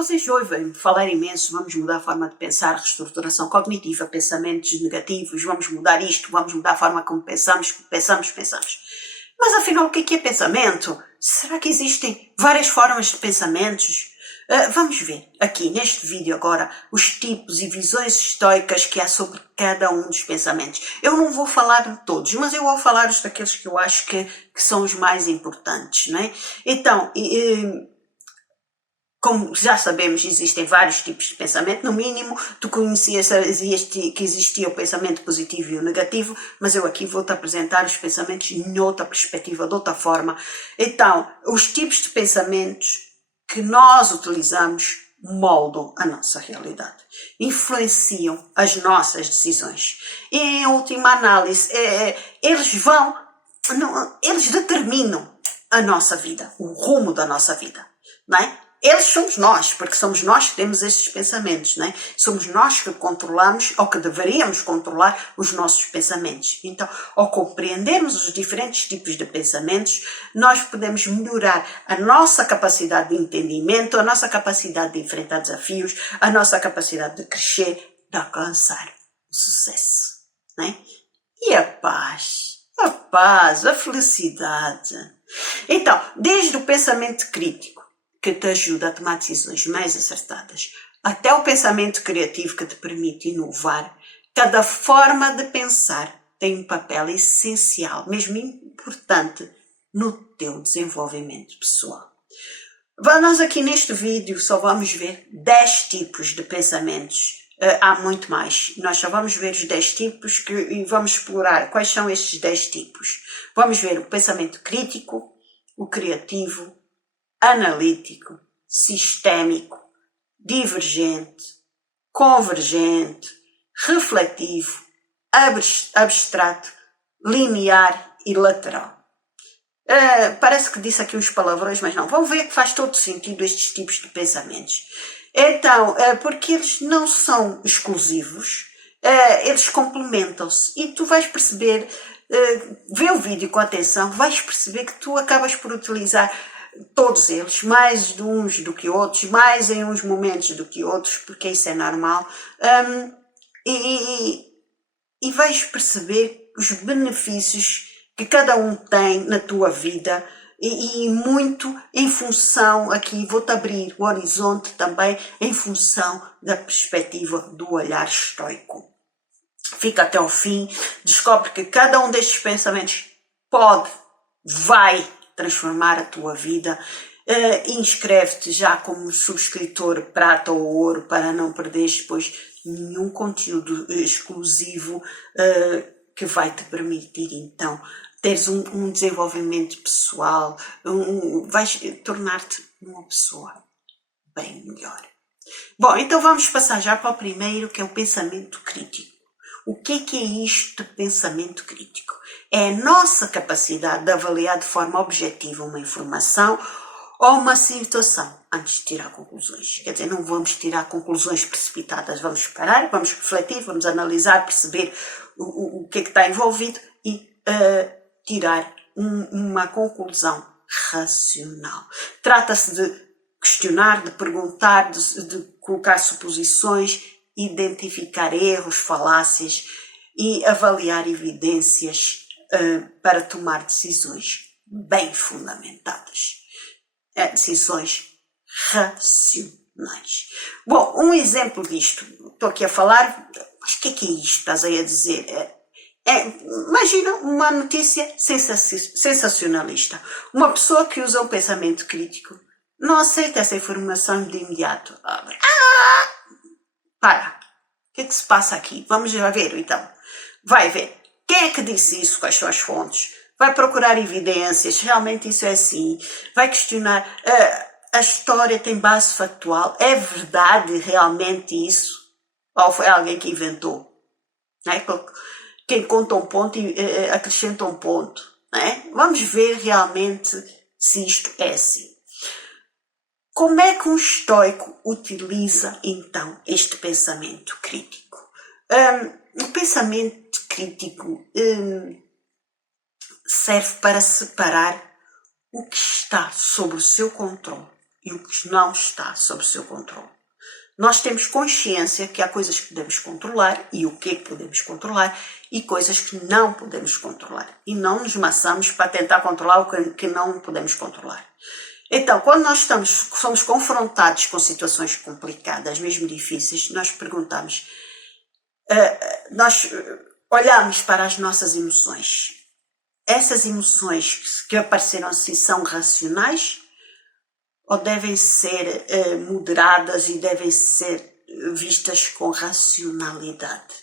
Vocês ouvem falar imenso, vamos mudar a forma de pensar, reestruturação cognitiva, pensamentos negativos, vamos mudar isto, vamos mudar a forma como pensamos. Mas afinal, o que é pensamento? Será que existem várias formas de pensamentos? Vamos ver aqui neste vídeo agora os tipos e visões estoicas que há sobre cada um dos pensamentos. Eu não vou falar de todos, mas eu vou falar daqueles que eu acho que são os mais importantes, não é? Então, como já sabemos, existem vários tipos de pensamento. No mínimo, tu conhecias que existia o pensamento positivo e o negativo, mas eu aqui vou-te apresentar os pensamentos de outra perspectiva, de outra forma. Então, os tipos de pensamentos que nós utilizamos moldam a nossa realidade, influenciam as nossas decisões. E, em última análise, eles determinam a nossa vida, o rumo da nossa vida, não é? Eles somos nós, porque somos nós que temos estes pensamentos, não é? Somos nós que controlamos, ou que deveríamos controlar, os nossos pensamentos. Então, ao compreendermos os diferentes tipos de pensamentos, nós podemos melhorar a nossa capacidade de entendimento, a nossa capacidade de enfrentar desafios, a nossa capacidade de crescer, de alcançar o sucesso, não é? E a paz, a felicidade. Então, desde o pensamento crítico, que te ajuda a tomar decisões mais acertadas, até o pensamento criativo que te permite inovar, cada forma de pensar tem um papel essencial, mesmo importante, no teu desenvolvimento pessoal. Nós aqui neste vídeo só vamos ver 10 tipos de pensamentos. Há muito mais. Nós só vamos ver os 10 tipos e vamos explorar quais são estes 10 tipos. Vamos ver o pensamento crítico, o criativo, analítico, sistémico, divergente, convergente, refletivo, abstrato, linear e lateral. Parece que disse aqui uns palavrões, mas não. Vão ver que faz todo sentido estes tipos de pensamentos. Então, porque eles não são exclusivos, eles complementam-se. E tu vais perceber, vê o vídeo com atenção, vais perceber que tu acabas por utilizar todos eles, mais de uns do que outros, mais em uns momentos do que outros, porque isso é normal, e vais perceber os benefícios que cada um tem na tua vida e muito em função, aqui vou-te abrir o horizonte também, em função da perspectiva do olhar estoico. Fica até ao fim, descobre que cada um destes pensamentos vai transformar a tua vida. Inscreve-te já como subscritor prata ou ouro para não perderes depois nenhum conteúdo exclusivo que vai te permitir então teres um desenvolvimento pessoal, vais tornar-te uma pessoa bem melhor. Bom, então vamos passar já para o primeiro, que é o pensamento crítico. O que é isto de pensamento crítico? É a nossa capacidade de avaliar de forma objetiva uma informação ou uma situação antes de tirar conclusões. Quer dizer, não vamos tirar conclusões precipitadas, vamos parar, vamos refletir, vamos analisar, perceber o que é que está envolvido e tirar uma conclusão racional. Trata-se de questionar, de perguntar, de colocar suposições, identificar erros, falácias e avaliar evidências para tomar decisões bem fundamentadas. Decisões racionais. Bom, um exemplo disto, estou aqui a falar, mas o que é isto? Estás aí a dizer? Imagina uma notícia sensacionalista. Uma pessoa que usa o pensamento crítico não aceita essa informação de imediato. Para, o que é que se passa aqui? Vamos já ver então. Vai ver. Quem é que disse isso? Quais são as fontes? Vai procurar evidências. Realmente isso é assim. Vai questionar. A história tem base factual. É verdade realmente isso? Ou foi alguém que inventou? Não é? Quem conta um ponto e acrescenta um ponto. Não é? Vamos ver realmente se isto é assim. Como é que um estoico utiliza, então, este pensamento crítico? O pensamento crítico serve para separar o que está sob o seu controle e o que não está sob o seu controle. Nós temos consciência que há coisas que podemos controlar e o que é que podemos controlar e coisas que não podemos controlar. E não nos maçamos para tentar controlar o que não podemos controlar. Então, quando nós somos confrontados com situações complicadas, mesmo difíceis, nós perguntamos, nós olhamos para as nossas emoções. Essas emoções que apareceram assim são racionais ou devem ser moderadas e devem ser vistas com racionalidade?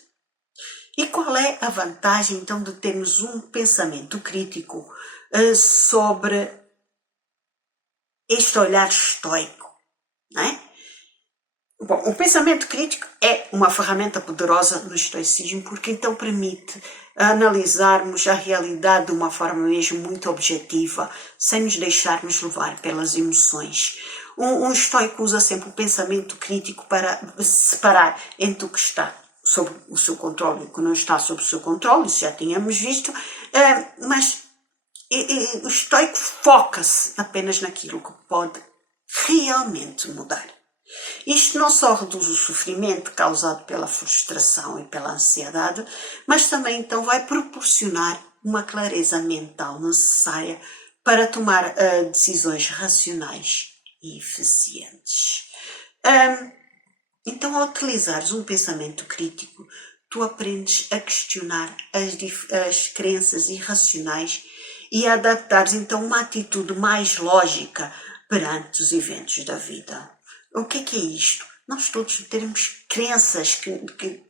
E qual é a vantagem, então, de termos um pensamento crítico sobre este olhar estoico, não é? Bom, o pensamento crítico é uma ferramenta poderosa no estoicismo porque então permite analisarmos a realidade de uma forma mesmo muito objetiva, sem nos deixarmos levar pelas emoções. Um estoico usa sempre o pensamento crítico para separar entre o que está sob o seu controle e o que não está sob o seu controle, isso já tínhamos visto, mas o estoico foca-se apenas naquilo que pode realmente mudar. Isto não só reduz o sofrimento causado pela frustração e pela ansiedade, mas também então vai proporcionar uma clareza mental necessária para tomar decisões racionais e eficientes. Então, ao utilizares um pensamento crítico, tu aprendes a questionar as crenças irracionais e a adaptares então uma atitude mais lógica perante os eventos da vida. O que é isto? Nós todos temos crenças que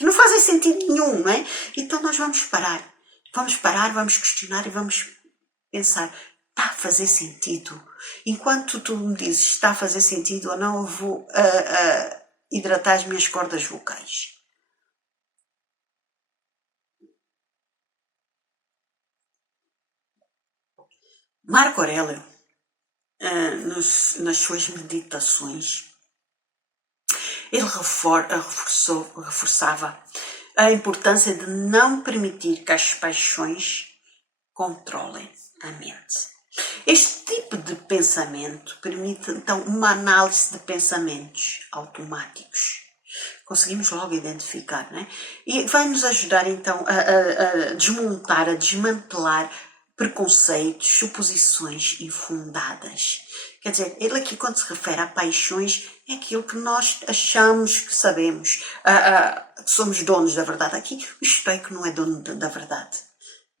não fazem sentido nenhum, não é? Então nós vamos parar, vamos questionar e vamos pensar, está a fazer sentido? Enquanto tu me dizes está a fazer sentido ou não, eu vou hidratar as minhas cordas vocais. Marco Aurélio, nas suas meditações, ele reforçava a importância de não permitir que as paixões controlem a mente. Este tipo de pensamento permite, então, uma análise de pensamentos automáticos. Conseguimos logo identificar, não é? E vai-nos ajudar, então, a desmontar, a desmantelar preconceitos, suposições infundadas. Quer dizer, ele aqui, quando se refere a paixões, é aquilo que nós achamos que sabemos, que somos donos da verdade. Aqui, o estoico não é dono da verdade.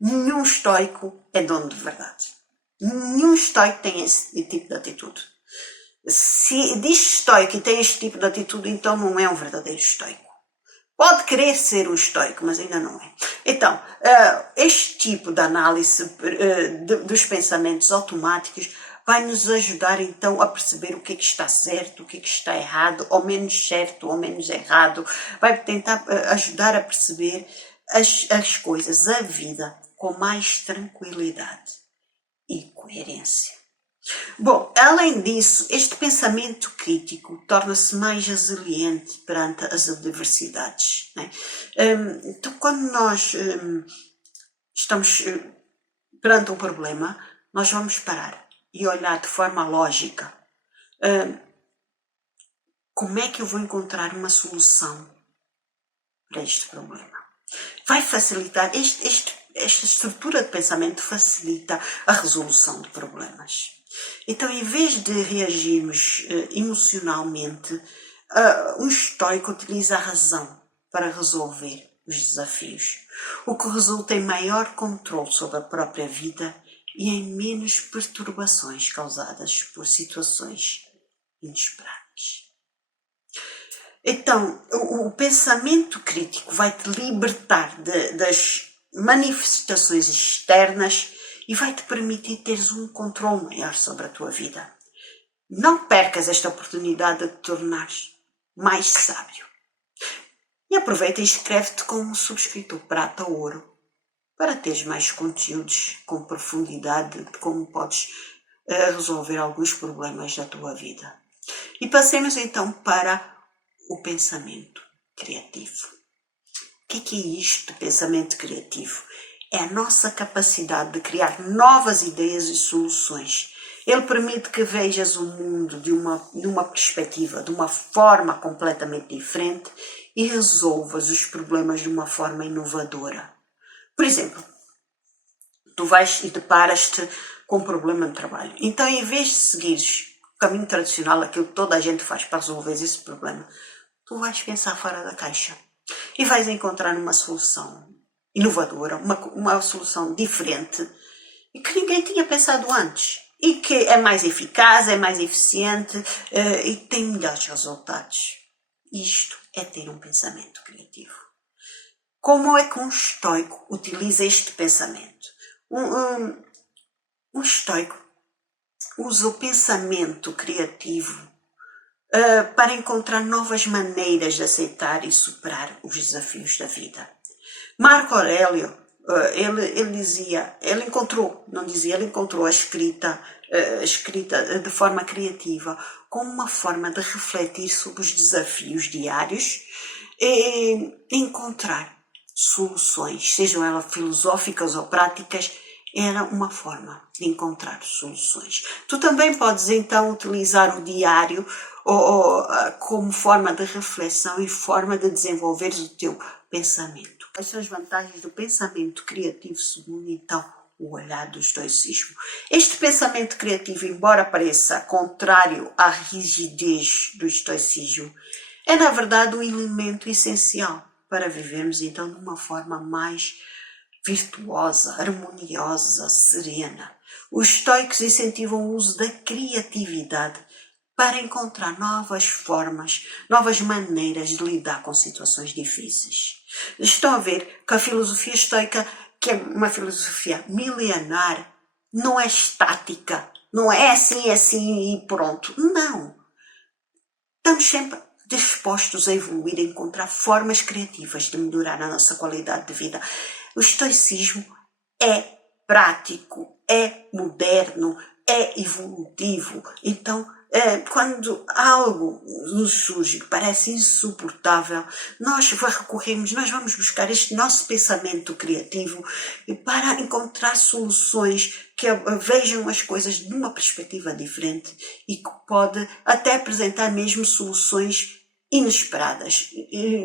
Nenhum estoico é dono de verdade. Nenhum estoico tem esse tipo de atitude. Se diz estoico e tem este tipo de atitude, então não é um verdadeiro estoico. Pode querer ser um estoico, mas ainda não é. Então, este tipo de análise dos pensamentos automáticos vai nos ajudar então a perceber o que é que está certo, o que é que está errado, ou menos certo, ou menos errado. Vai tentar ajudar a perceber as coisas, a vida, com mais tranquilidade e coerência. Bom, além disso, este pensamento crítico torna-se mais resiliente perante as adversidades, né? Então, quando nós estamos perante um problema, nós vamos parar e olhar de forma lógica como é que eu vou encontrar uma solução para este problema. Vai facilitar, esta estrutura de pensamento facilita a resolução de problemas. Então, em vez de reagirmos emocionalmente, um estoico utiliza a razão para resolver os desafios, o que resulta em maior controle sobre a própria vida e em menos perturbações causadas por situações inesperadas. Então, o pensamento crítico vai-te libertar das manifestações externas e vai-te permitir teres um controle maior sobre a tua vida. Não percas esta oportunidade de te tornares mais sábio. E aproveita e inscreve-te como subscritor prata ou ouro para teres mais conteúdos com profundidade de como podes resolver alguns problemas da tua vida. E passemos então para o pensamento criativo. O que é isto de pensamento criativo? É a nossa capacidade de criar novas ideias e soluções Ele permite que vejas o mundo de uma perspectiva, de uma forma completamente diferente e resolvas os problemas de uma forma inovadora. Por exemplo, tu vais e deparas-te com um problema no trabalho. Então, em vez de seguires o caminho tradicional, aquilo que toda a gente faz para resolver esse problema, tu vais pensar fora da caixa e vais encontrar uma solução inovadora, uma solução diferente e que ninguém tinha pensado antes e que é mais eficaz, é mais eficiente e tem melhores resultados. Isto é ter um pensamento criativo. Como é que um estoico utiliza este pensamento? Um estoico usa o pensamento criativo para encontrar novas maneiras de aceitar e superar os desafios da vida. Marco Aurélio, ele encontrou a escrita de forma criativa como uma forma de refletir sobre os desafios diários e encontrar soluções, sejam elas filosóficas ou práticas, era uma forma de encontrar soluções. Tu também podes então utilizar o diário como forma de reflexão e forma de desenvolver o teu pensamento. Quais são as vantagens do pensamento criativo segundo então o olhar do estoicismo? Este pensamento criativo, embora pareça contrário à rigidez do estoicismo, é na verdade um elemento essencial para vivermos então de uma forma mais virtuosa, harmoniosa, serena. Os estoicos incentivam o uso da criatividade para encontrar novas formas, novas maneiras de lidar com situações difíceis. Estão a ver que a filosofia estoica, que é uma filosofia milenar, não é estática, não é assim e pronto. Não. Estamos sempre dispostos a evoluir, a encontrar formas criativas de melhorar a nossa qualidade de vida. O estoicismo é prático, é moderno, é evolutivo. Então, quando algo nos surge que parece insuportável, nós vamos buscar este nosso pensamento criativo para encontrar soluções que vejam as coisas de uma perspectiva diferente e que pode até apresentar mesmo soluções inesperadas,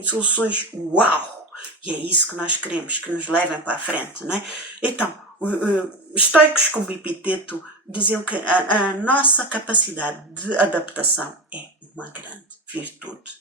soluções uau! E é isso que nós queremos, que nos levem para a frente, não é? Então, estoicos como Epiteto diziam que a nossa capacidade de adaptação é uma grande virtude.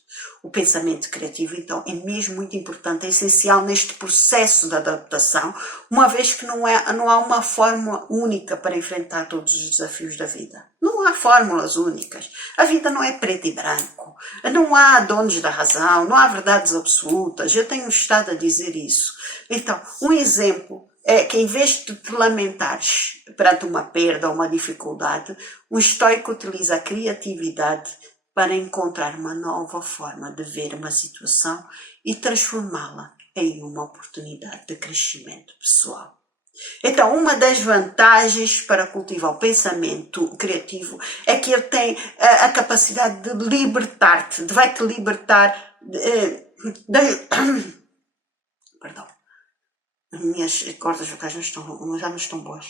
O pensamento criativo, então, é mesmo muito importante, é essencial neste processo de adaptação, uma vez que não há uma fórmula única para enfrentar todos os desafios da vida. Não há fórmulas únicas. A vida não é preto e branco. Não há donos da razão, não há verdades absolutas. Eu tenho estado a dizer isso. Então, um exemplo é que em vez de te lamentares perante uma perda ou uma dificuldade, um estoico utiliza a criatividade para encontrar uma nova forma de ver uma situação e transformá-la em uma oportunidade de crescimento pessoal. Então, uma das vantagens para cultivar o pensamento criativo é que ele tem a capacidade de libertar-te, vai-te libertar perdão, as minhas cordas vocais já não estão boas.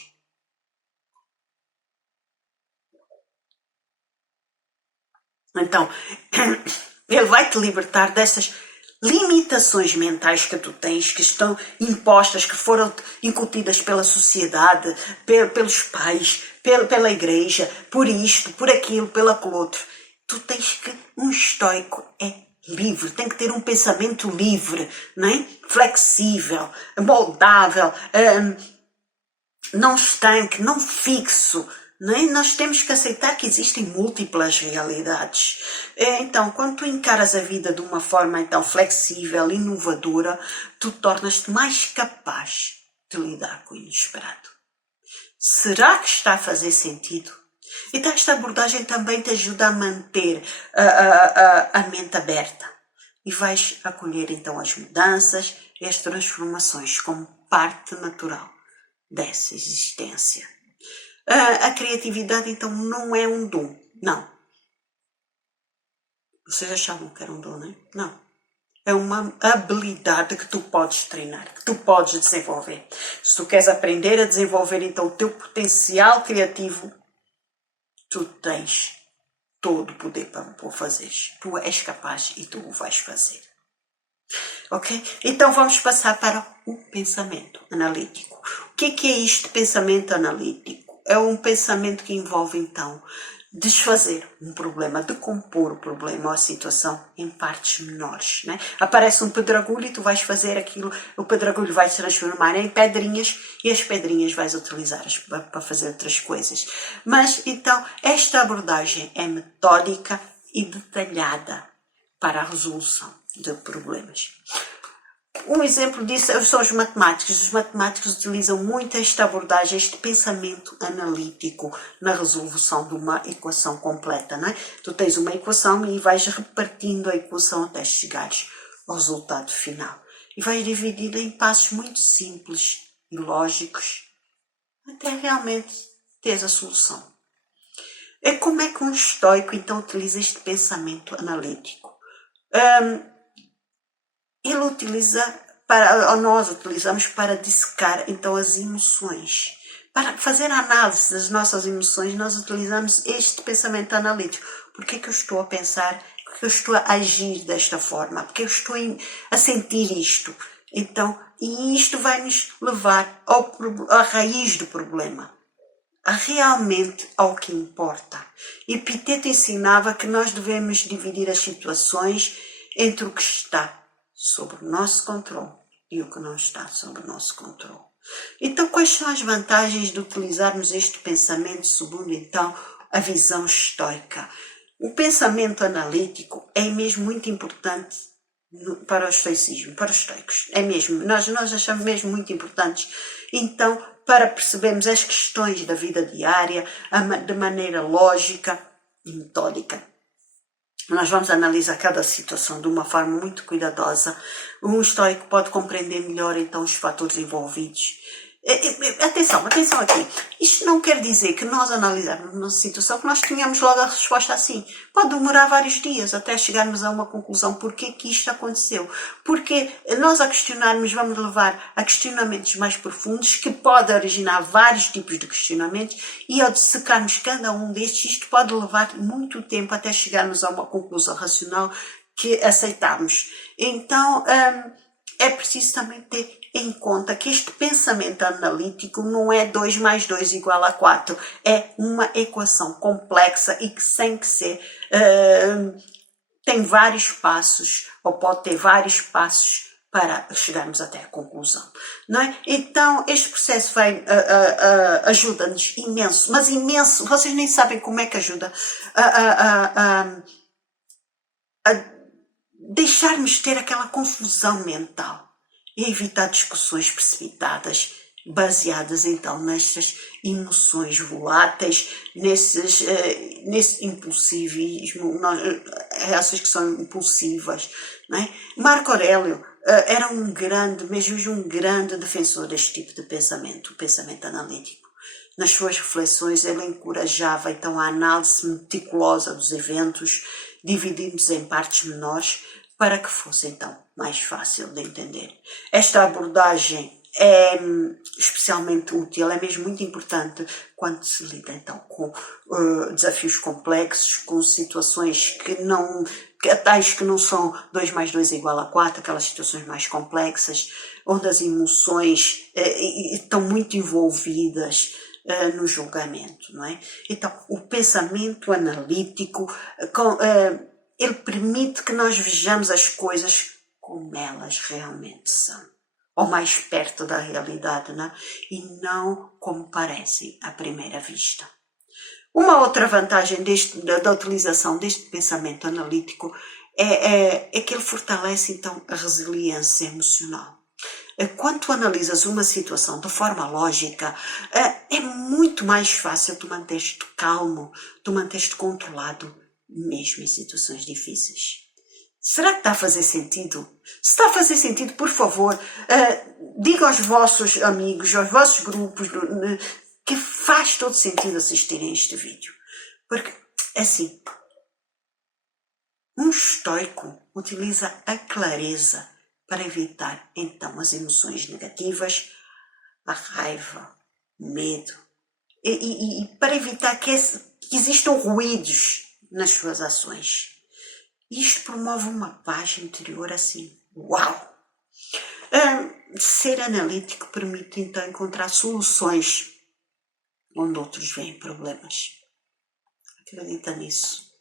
Então, ele vai-te libertar dessas limitações mentais que tu tens, que estão impostas, que foram incutidas pela sociedade, pelos pais, pela igreja, por isto, por aquilo, pelo outro. Tu tens que, um estoico é livre, tem que ter um pensamento livre, não é? Flexível, moldável, não estanque, não fixo. Não é? Nós temos que aceitar que existem múltiplas realidades. Então, quando tu encaras a vida de uma forma então flexível, inovadora, tu tornas-te mais capaz de lidar com o inesperado. Será que está a fazer sentido? Então, esta abordagem também te ajuda a manter a mente aberta e vais acolher então as mudanças e as transformações como parte natural dessa existência. A criatividade, então, não é um dom. Não. Vocês achavam que era um dom, não é? Não. É uma habilidade que tu podes treinar, que tu podes desenvolver. Se tu queres aprender a desenvolver, então, o teu potencial criativo, Tu tens todo o poder para o fazeres. Tu és capaz e tu o vais fazer. Ok? Então vamos passar para o pensamento analítico. O que é isto, pensamento analítico? É um pensamento que envolve, então, desfazer um problema, decompor o problema ou a situação em partes menores. Né? Aparece um pedregulho e tu vais fazer aquilo, o pedregulho vai se transformar em pedrinhas e as pedrinhas vais utilizá-las para fazer outras coisas. Mas, então, esta abordagem é metódica e detalhada para a resolução de problemas. Um exemplo disso são os matemáticos. Os matemáticos utilizam muito esta abordagem, este pensamento analítico na resolução de uma equação completa. Não é? Tu tens uma equação e vais repartindo a equação até chegares ao resultado final. E vais dividir em passos muito simples e lógicos até realmente teres a solução. Como é que um estoico então utiliza este pensamento analítico? Ele utiliza, nós utilizamos para dissecar então as emoções. Para fazer a análise das nossas emoções, nós utilizamos este pensamento analítico. Por que eu estou a pensar? Porque eu estou a agir desta forma? Porque eu estou a sentir isto? Então, e isto vai nos levar à raiz do problema. Realmente ao que importa. Epiteto ensinava que nós devemos dividir as situações entre o que está sob o nosso controle e o que não está sob o nosso controle. Então, quais são as vantagens de utilizarmos este pensamento segundo, então, a visão estoica? O pensamento analítico é mesmo muito importante para o estoicismo, para os estoicos. É mesmo, nós achamos mesmo muito importantes. Então, para percebermos as questões da vida diária de maneira lógica e metódica. Nós vamos analisar cada situação de uma forma muito cuidadosa. Um estoico pode compreender melhor, então, os fatores envolvidos. Atenção aqui. Isto não quer dizer que nós analisarmos uma situação que nós tenhamos logo a resposta assim. Pode demorar vários dias até chegarmos a uma conclusão. Porquê que isto aconteceu? Porque nós a questionarmos vamos levar a questionamentos mais profundos que podem originar vários tipos de questionamentos e ao dissecarmos cada um destes, isto pode levar muito tempo até chegarmos a uma conclusão racional que aceitamos. Então, é preciso também ter em conta que este pensamento analítico não é 2 mais 2 igual a 4. É uma equação complexa e que tem vários passos, ou pode ter vários passos para chegarmos até a conclusão. Não é? Então, este processo ajuda-nos imenso, mas imenso, vocês nem sabem como é que ajuda a deixar-nos ter aquela confusão mental e evitar discussões precipitadas, baseadas então nestas emoções voláteis, nesse impulsivismo, essas que são impulsivas. Não é? Marco Aurélio era um grande defensor deste tipo de pensamento, o pensamento analítico. Nas suas reflexões ele encorajava então a análise meticulosa dos eventos, divididos em partes menores, para que fosse então mais fácil de entender. Esta abordagem é especialmente útil, é mesmo muito importante quando se lida então com desafios complexos, com situações tais que não são 2 mais 2 igual a 4, aquelas situações mais complexas, onde as emoções estão muito envolvidas no julgamento, não é? Então, o pensamento analítico ele permite que nós vejamos as coisas como elas realmente são, ou mais perto da realidade, não é? E não como parecem à primeira vista. Uma outra vantagem da utilização deste pensamento analítico é que ele fortalece então a resiliência emocional. Quando tu analisas uma situação de forma lógica, é muito mais fácil tu manteres-te calmo, tu manteres-te controlado, mesmo em situações difíceis. Será que está a fazer sentido? Se está a fazer sentido, por favor, diga aos vossos amigos, aos vossos grupos, que faz todo sentido assistirem a este vídeo. Porque, assim, um estoico utiliza a clareza para evitar, então, as emoções negativas, a raiva, o medo, e para evitar que existam ruídos nas suas ações. Isto promove uma paz interior assim, uau! Ser analítico permite então encontrar soluções onde outros veem problemas. Acredita nisso,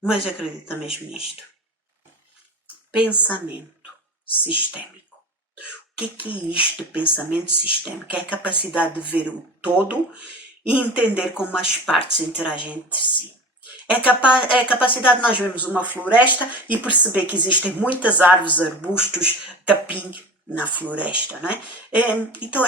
mas acredita mesmo nisto. Pensamento sistémico. O que é isto de pensamento sistémico? É a capacidade de ver o todo e entender como as partes interagem entre si. É a capacidade de nós vermos uma floresta e perceber que existem muitas árvores, arbustos, capim na floresta, não é? Então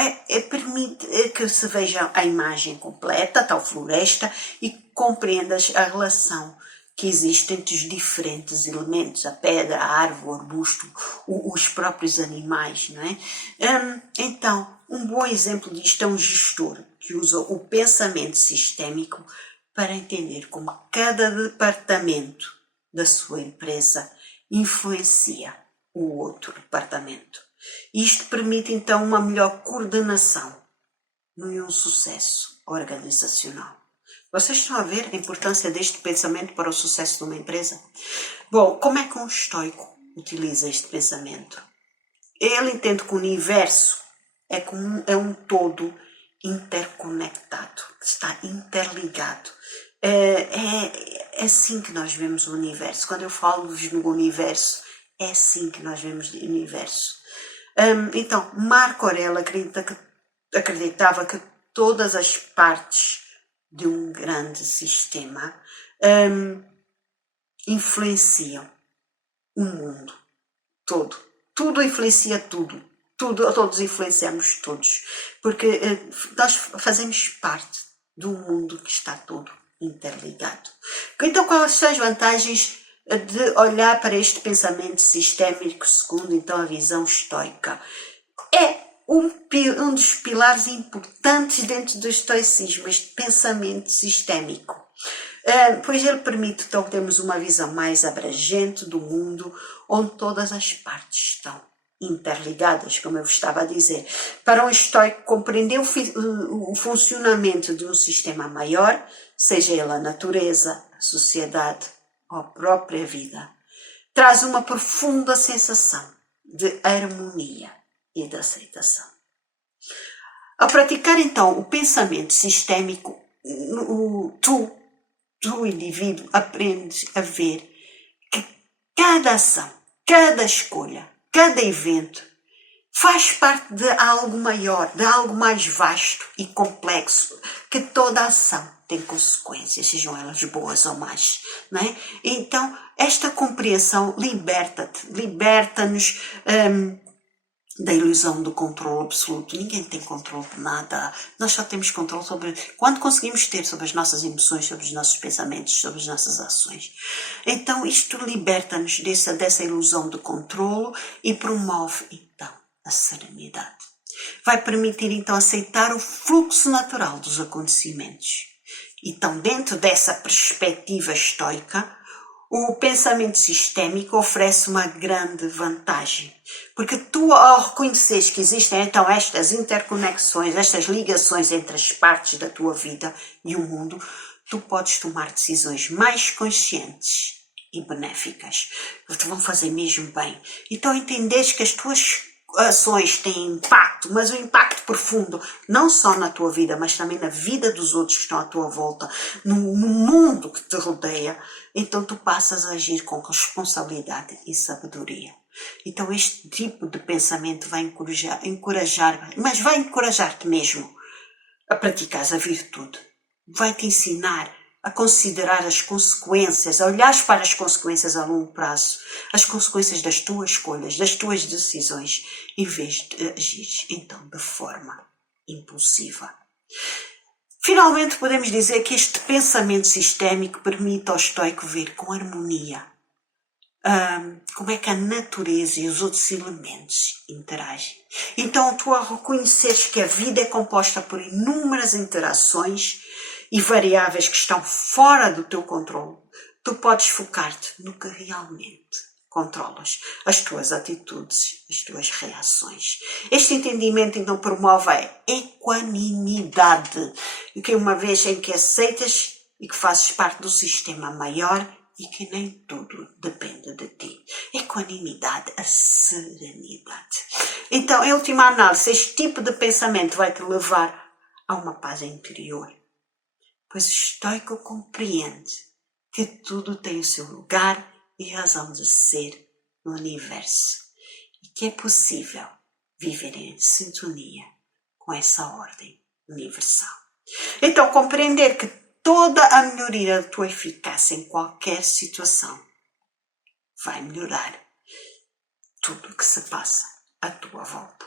permite que se veja a imagem completa, tal floresta, e compreendas a relação que existe entre os diferentes elementos, a pedra, a árvore, o arbusto, os próprios animais, não é? Então, um bom exemplo disto é um gestor que usa o pensamento sistémico para entender como cada departamento da sua empresa influencia o outro departamento. Isto permite então uma melhor coordenação e um sucesso organizacional. Vocês estão a ver a importância deste pensamento para o sucesso de uma empresa? Bom, como é que um estoico utiliza este pensamento? Ele entende que o universo é um todo interconectado, que está interligado. É assim que nós vemos o universo. Quando eu falo-vos no universo, é assim que nós vemos o universo. Então, Marco Aurélio acreditava que todas as partes de um grande sistema influenciam o mundo todo. Tudo influencia tudo. Todos influenciamos todos. Porque nós fazemos parte de um mundo que está todo interligado. Então, quais são as vantagens de olhar para este pensamento sistémico segundo então a visão estoica? É um dos pilares importantes dentro do estoicismo, este pensamento sistémico. Pois ele permite então termos uma visão mais abrangente do mundo, onde todas as partes estão interligadas, como eu estava a dizer. Para um estoico, compreender o funcionamento de um sistema maior, seja ele a natureza, a sociedade ou a própria vida, traz uma profunda sensação de harmonia e de aceitação. Ao praticar então o pensamento sistémico, tu indivíduo aprendes a ver que cada ação, cada escolha, cada evento faz parte de algo maior, de algo mais vasto e complexo, que toda ação tem consequências, sejam elas boas ou más, não é? Então, esta compreensão liberta-nos da ilusão do controle absoluto. Ninguém tem controle de nada. Nós só temos controle quando conseguimos ter sobre as nossas emoções, sobre os nossos pensamentos, sobre as nossas ações. Então, isto liberta-nos dessa ilusão de controle e promove, então, a serenidade. Vai permitir, então, aceitar o fluxo natural dos acontecimentos. Então, dentro dessa perspectiva estoica, o pensamento sistémico oferece uma grande vantagem, porque tu, ao reconheceres que existem então estas interconexões, estas ligações entre as partes da tua vida e o mundo, tu podes tomar decisões mais conscientes e benéficas, que te vão fazer mesmo bem. Então entenderes que as tuas ações têm impacto, mas um impacto profundo, não só na tua vida, mas também na vida dos outros que estão à tua volta, no mundo que te rodeia, então tu passas a agir com responsabilidade e sabedoria. Então este tipo de pensamento vai encorajar, mas vai encorajar-te mesmo a praticar a virtude. Vai-te ensinar a considerar as consequências, a olhares para as consequências a longo prazo, as consequências das tuas escolhas, das tuas decisões, em vez de agir, então, de forma impulsiva. Finalmente, podemos dizer que este pensamento sistémico permite ao estoico ver com harmonia como é que a natureza e os outros elementos interagem. Então, tu ao reconheceres que a vida é composta por inúmeras interações e variáveis que estão fora do teu controle, tu podes focar-te no que realmente controlas as tuas atitudes, as tuas reações. Este entendimento então promove a equanimidade, que uma vez em que aceitas e que fazes parte do sistema maior e que nem tudo depende de ti. Equanimidade, a serenidade. Então, em última análise, este tipo de pensamento vai te levar a uma paz interior, pois o estoico compreende que tudo tem o seu lugar e razão de ser no universo e que é possível viver em sintonia com essa ordem universal. Então, compreender que toda a melhoria da tua eficácia em qualquer situação vai melhorar tudo o que se passa à tua volta.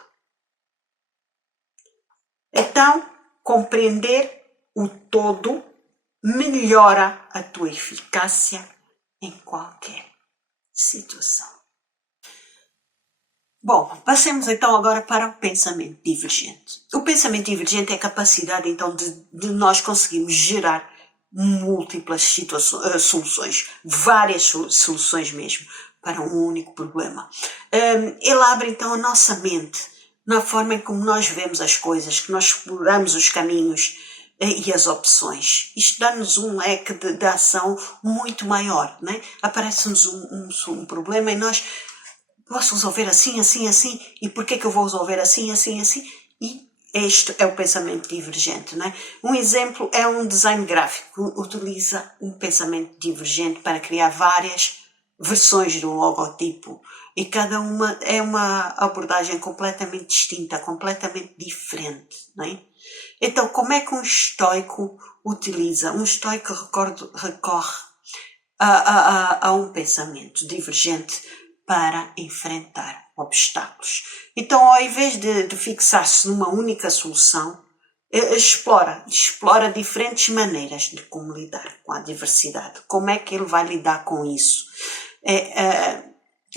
Então, compreender o todo melhora a tua eficácia em qualquer situação. Bom, passemos então agora para o pensamento divergente. O pensamento divergente é a capacidade então de nós conseguirmos gerar múltiplas soluções, várias soluções mesmo, para um único problema. Ele abre então a nossa mente na forma em como nós vemos as coisas, que nós exploramos os caminhos e as opções. Isto dá-nos um leque de ação muito maior, né? Aparece-nos um problema e nós posso resolver assim, assim, assim, e porquê que eu vou resolver assim, assim, assim? E este é o pensamento divergente, não é? Um exemplo é um design gráfico, utiliza um pensamento divergente para criar várias versões do logotipo e cada uma é uma abordagem completamente distinta, completamente diferente, não é? Então, como é que um estoico utiliza? Um estoico recorre a um pensamento divergente para enfrentar obstáculos. Então, ao invés de fixar-se numa única solução, explora diferentes maneiras de como lidar com a diversidade. Como é que ele vai lidar com isso?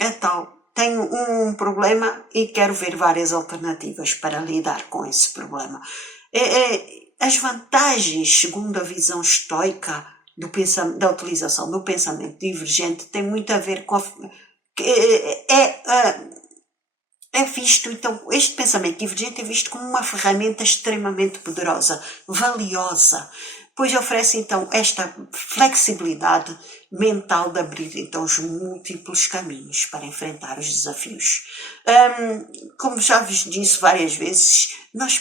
Então, tenho um problema e quero ver várias alternativas para lidar com esse problema. As vantagens, segundo a visão estoica da utilização do pensamento divergente, tem muito a ver com é visto, então, este pensamento divergente é visto como uma ferramenta extremamente poderosa, valiosa, pois oferece, então, esta flexibilidade mental de abrir, então, os múltiplos caminhos para enfrentar os desafios. Como já vos disse várias vezes, nós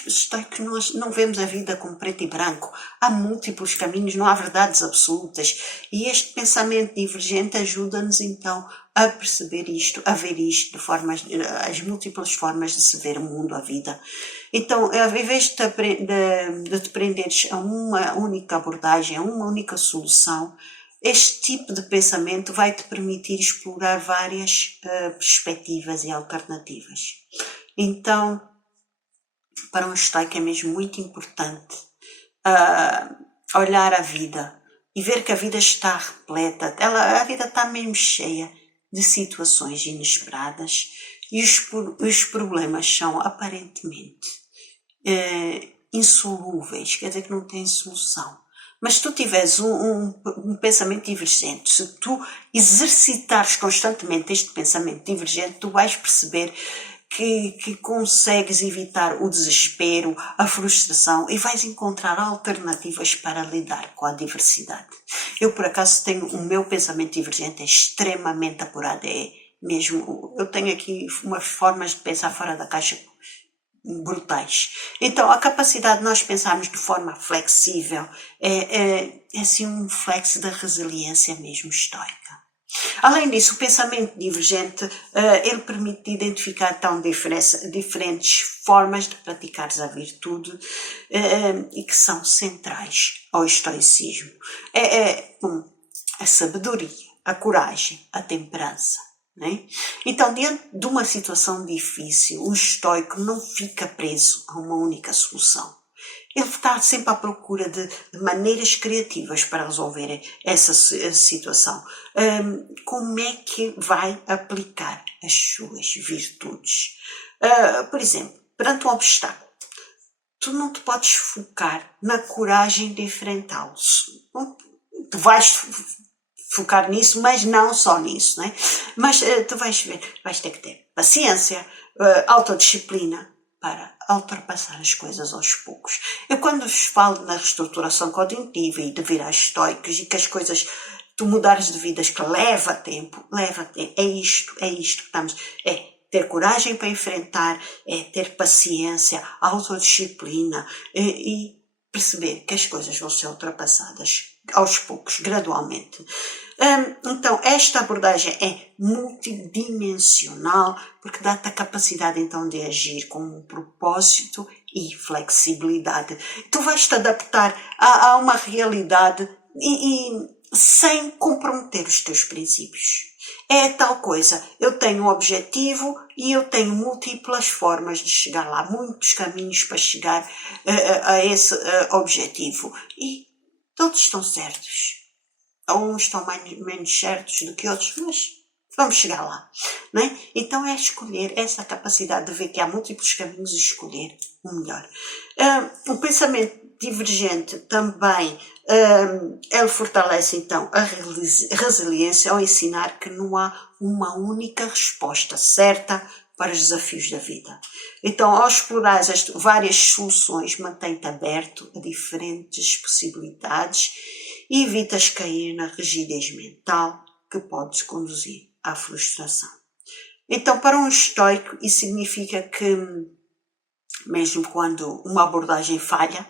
não vemos a vida como preto e branco. Há múltiplos caminhos, não há verdades absolutas. E este pensamento divergente ajuda-nos, então, a perceber isto, a ver isto, as múltiplas formas de se ver o mundo, a vida. Então, ao invés de te prenderes a uma única abordagem, a uma única solução, este tipo de pensamento vai te permitir explorar várias perspectivas e alternativas. Então, para um estoico é mesmo muito importante olhar a vida e ver que a vida está repleta, a vida está mesmo cheia de situações inesperadas e os problemas são aparentemente insolúveis, quer dizer que não têm solução. Mas se tu tiveres um pensamento divergente, se tu exercitares constantemente este pensamento divergente, tu vais perceber que consegues evitar o desespero, a frustração e vais encontrar alternativas para lidar com a diversidade. Eu, por acaso, tenho o meu pensamento divergente é extremamente apurado, eu tenho aqui umas formas de pensar fora da caixa brutais. Então, a capacidade de nós pensarmos de forma flexível é assim um reflexo da resiliência mesmo estoica. Além disso, o pensamento divergente, ele permite identificar então diferentes formas de praticares a virtude e que são centrais ao estoicismo. A sabedoria, a coragem, a temperança. Né? Então, diante de uma situação difícil, o estoico não fica preso a uma única solução. Ele está sempre à procura de maneiras criativas para resolver essa situação. Como é que vai aplicar as suas virtudes? Por exemplo, perante um obstáculo, tu não te podes focar na coragem de enfrentá-lo. Tu vais focar nisso, mas não só nisso, né? Mas tu vais ver, vais ter que ter paciência, autodisciplina para ultrapassar as coisas aos poucos. Eu quando vos falo na reestruturação cognitiva e de virar estoicos e que as coisas, tu mudares de vidas que leva tempo, é isto que estamos, ter coragem para enfrentar, ter paciência, autodisciplina e perceber que as coisas vão ser ultrapassadas aos poucos, gradualmente. Então, esta abordagem é multidimensional porque dá-te a capacidade então de agir com um propósito e flexibilidade. Tu vais-te adaptar a uma realidade e sem comprometer os teus princípios. É tal coisa, eu tenho um objetivo e eu tenho múltiplas formas de chegar lá, muitos caminhos para chegar a esse objetivo e todos estão certos. Uns estão menos certos do que outros, mas vamos chegar lá. Não é? Então é escolher essa capacidade de ver que há múltiplos caminhos e escolher o melhor. O pensamento divergente também, ele fortalece então a resiliência ao ensinar que não há uma única resposta certa para os desafios da vida. Então, ao explorar as várias soluções, mantém-te aberto a diferentes possibilidades e evitas cair na rigidez mental que pode conduzir à frustração. Então, para um estoico, isso significa que, mesmo quando uma abordagem falha,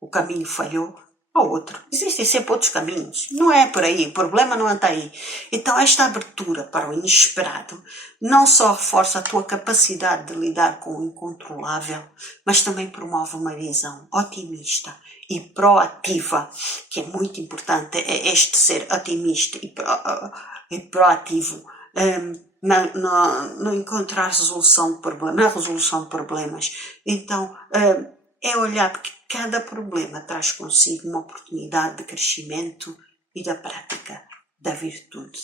o caminho falhou, há outro. Existem sempre outros caminhos. Não é por aí, o problema não está aí. Então, esta abertura para o inesperado não só reforça a tua capacidade de lidar com o incontrolável, mas também promove uma visão otimista e proativa, que é muito importante, este ser otimista e proativo, no encontrar resolução de problemas, na resolução de problemas. Então, é olhar que cada problema traz consigo uma oportunidade de crescimento e da prática da virtude.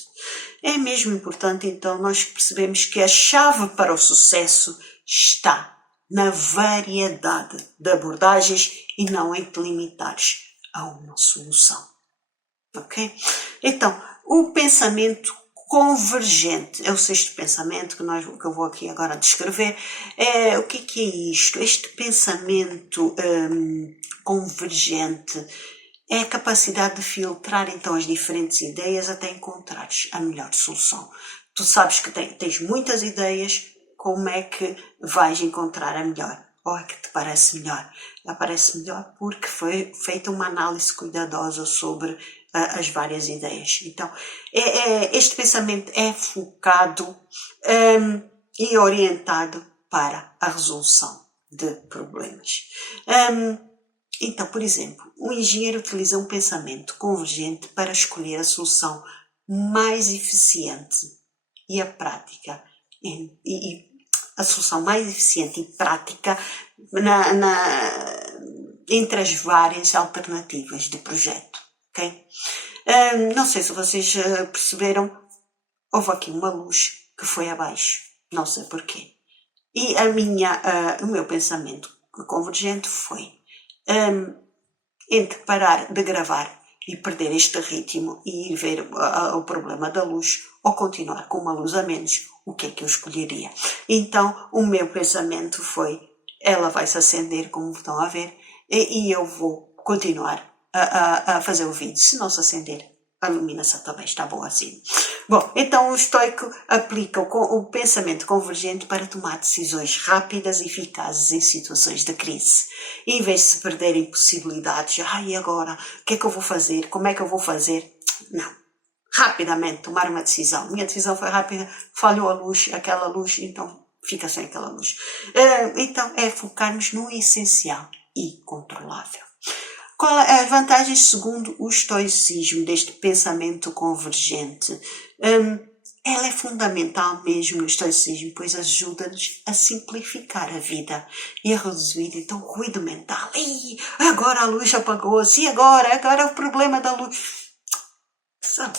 É mesmo importante, então, nós percebemos que a chave para o sucesso está na variedade de abordagens e não em te limitares a uma solução. Ok? Então, o pensamento convergente é o sexto pensamento que eu vou aqui agora descrever. O que é isto? Este pensamento convergente é a capacidade de filtrar então as diferentes ideias até encontrares a melhor solução. Tu sabes que tens muitas ideias, como é que vais encontrar a melhor? Ou é que te parece melhor? Parece melhor porque foi feita uma análise cuidadosa sobre as várias ideias. Então, este pensamento é focado e orientado para a resolução de problemas. Então, por exemplo, um engenheiro utiliza um pensamento convergente para escolher a solução mais eficiente e a prática a solução mais eficiente e prática entre as várias alternativas de projeto. Okay? Não sei se vocês perceberam, houve aqui uma luz que foi abaixo, não sei porquê. E o meu pensamento convergente foi entre parar de gravar e perder este ritmo e ir ver o problema da luz ou continuar com uma luz a menos, o que é que eu escolheria? Então, o meu pensamento foi, ela vai se acender, como estão a ver, e eu vou continuar a fazer o vídeo. Se não se acender, a iluminação também está boa assim. Bom, então o estoico aplica o pensamento convergente para tomar decisões rápidas e eficazes em situações de crise. Em vez de se perderem possibilidades, e agora? O que é que eu vou fazer? Como é que eu vou fazer? Não. Rapidamente tomar uma decisão. Minha decisão foi rápida, falhou a luz, aquela luz, então fica sem aquela luz. Então é focar-nos no essencial e controlável. Qual é as vantagens segundo o estoicismo deste pensamento convergente? Ela é fundamental mesmo no estoicismo, pois ajuda-nos a simplificar a vida e a reduzir então o ruído mental. Agora a luz apagou-se, e agora é o problema da luz. sabe,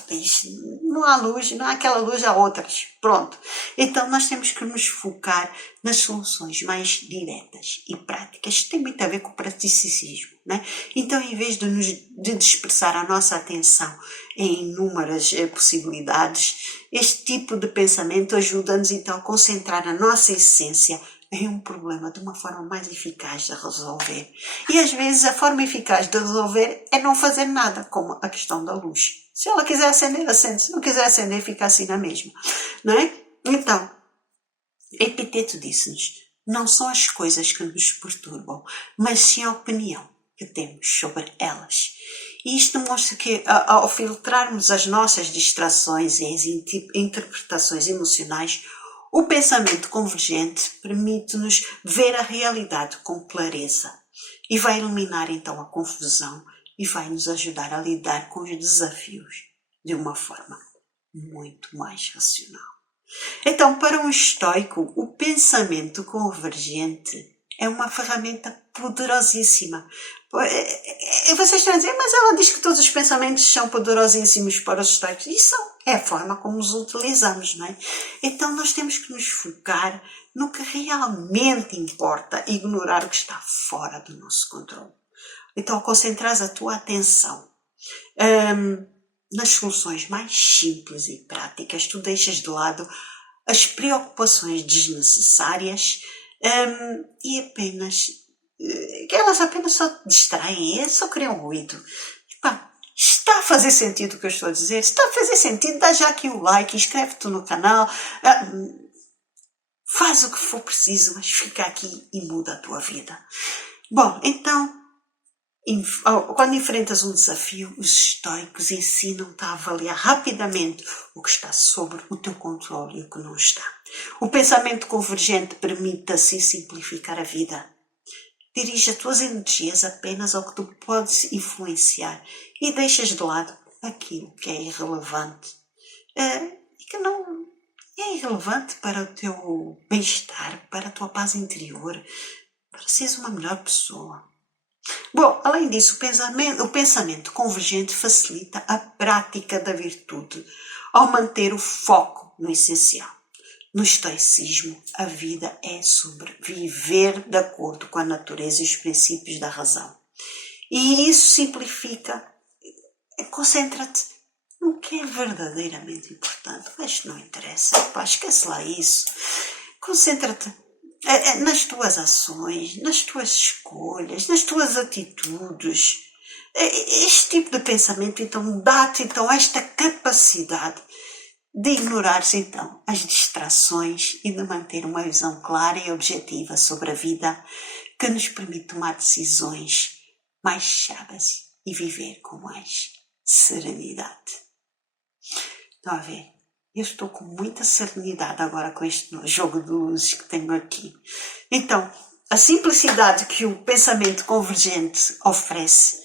não há luz, não há aquela luz, há outras. Pronto. Então nós temos que nos focar nas soluções mais diretas e práticas. Tem muito a ver com o praticismo, né? Então, em vez de dispersar a nossa atenção em inúmeras possibilidades, este tipo de pensamento ajuda-nos então a concentrar a nossa essência em um problema de uma forma mais eficaz de resolver. E às vezes a forma eficaz de resolver é não fazer nada, como a questão da luz. Se ela quiser acender, acende. Se não quiser acender, fica assim na mesma. Não é? Então, Epiteto disse-nos, não são as coisas que nos perturbam, mas sim a opinião que temos sobre elas. E isto demonstra que, ao filtrarmos as nossas distrações e as interpretações emocionais, o pensamento convergente permite-nos ver a realidade com clareza e vai eliminar então a confusão e vai nos ajudar a lidar com os desafios de uma forma muito mais racional. Então, para um estoico, o pensamento convergente é uma ferramenta poderosíssima. Vocês estão a dizer, mas ela diz que todos os pensamentos são poderosíssimos para os estoicos. E são. É a forma como os utilizamos, não é? Então nós temos que nos focar no que realmente importa e ignorar o que está fora do nosso controle. Então, ao concentrares a tua atenção nas soluções mais simples e práticas, tu deixas de lado as preocupações desnecessárias e que elas apenas só te distraem, só criam ruído. Está a fazer sentido o que eu estou a dizer? Se está a fazer sentido, dá já aqui o like, inscreve-te no canal, faz o que for preciso, mas fica aqui e muda a tua vida. Bom, então, quando enfrentas um desafio, os estoicos ensinam-te a avaliar rapidamente o que está sobre o teu controle e o que não está. O pensamento convergente permite assim simplificar a vida. Dirige as tuas energias apenas ao que tu podes influenciar e deixas de lado aquilo que é irrelevante e que não é irrelevante para o teu bem-estar, para a tua paz interior, para seres uma melhor pessoa. Bom, além disso, o pensamento convergente facilita a prática da virtude ao manter o foco no essencial. No estoicismo, a vida é sobre viver de acordo com a natureza e os princípios da razão. E isso simplifica, concentra-te no que é verdadeiramente importante. Mas não interessa, esquece lá isso. Concentra-te nas tuas ações, nas tuas escolhas, nas tuas atitudes. Este tipo de pensamento, então, dá-te então, esta capacidade de ignorar-se, então, as distrações e de manter uma visão clara e objetiva sobre a vida que nos permite tomar decisões mais sábias e viver com mais serenidade. Estão a ver? Eu estou com muita serenidade agora com este jogo de luzes que tenho aqui. Então, a simplicidade que o pensamento convergente oferece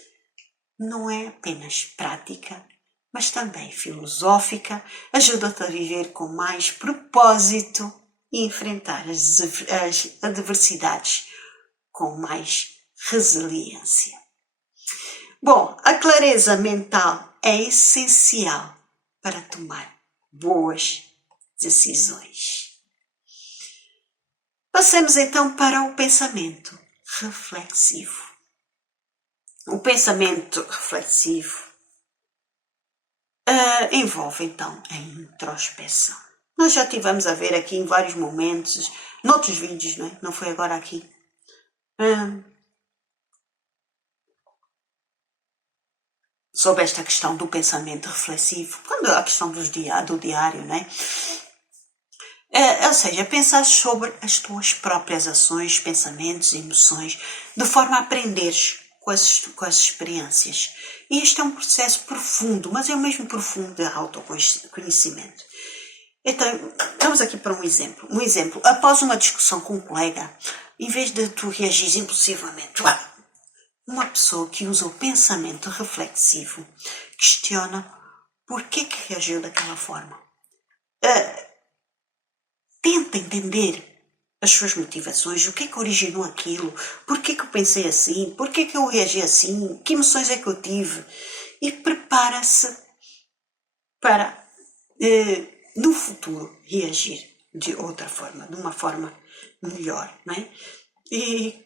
não é apenas prática, mas também filosófica, ajuda-te a viver com mais propósito e enfrentar as adversidades com mais resiliência. Bom, a clareza mental é essencial para tomar boas decisões. Passemos então para o pensamento reflexivo. O pensamento reflexivo envolve então a introspeção. Nós já tivemos a ver aqui em vários momentos, noutros vídeos, não foi agora aqui, sobre esta questão do pensamento reflexivo, quando a questão do diário, ou seja, pensar sobre as tuas próprias ações, pensamentos, emoções, de forma a aprenderes com as experiências. E este é um processo profundo, mas é o mesmo profundo de autoconhecimento. Então, vamos aqui para um exemplo. Um exemplo, após uma discussão com um colega, em vez de tu reagires impulsivamente, uma pessoa que usa o pensamento reflexivo questiona por que reagiu daquela forma. Tenta entender as suas motivações, o que é que originou aquilo, por que eu pensei assim, por que eu reagi assim, que emoções é que eu tive, e prepara-se para, no futuro, reagir de outra forma, de uma forma melhor, não é? E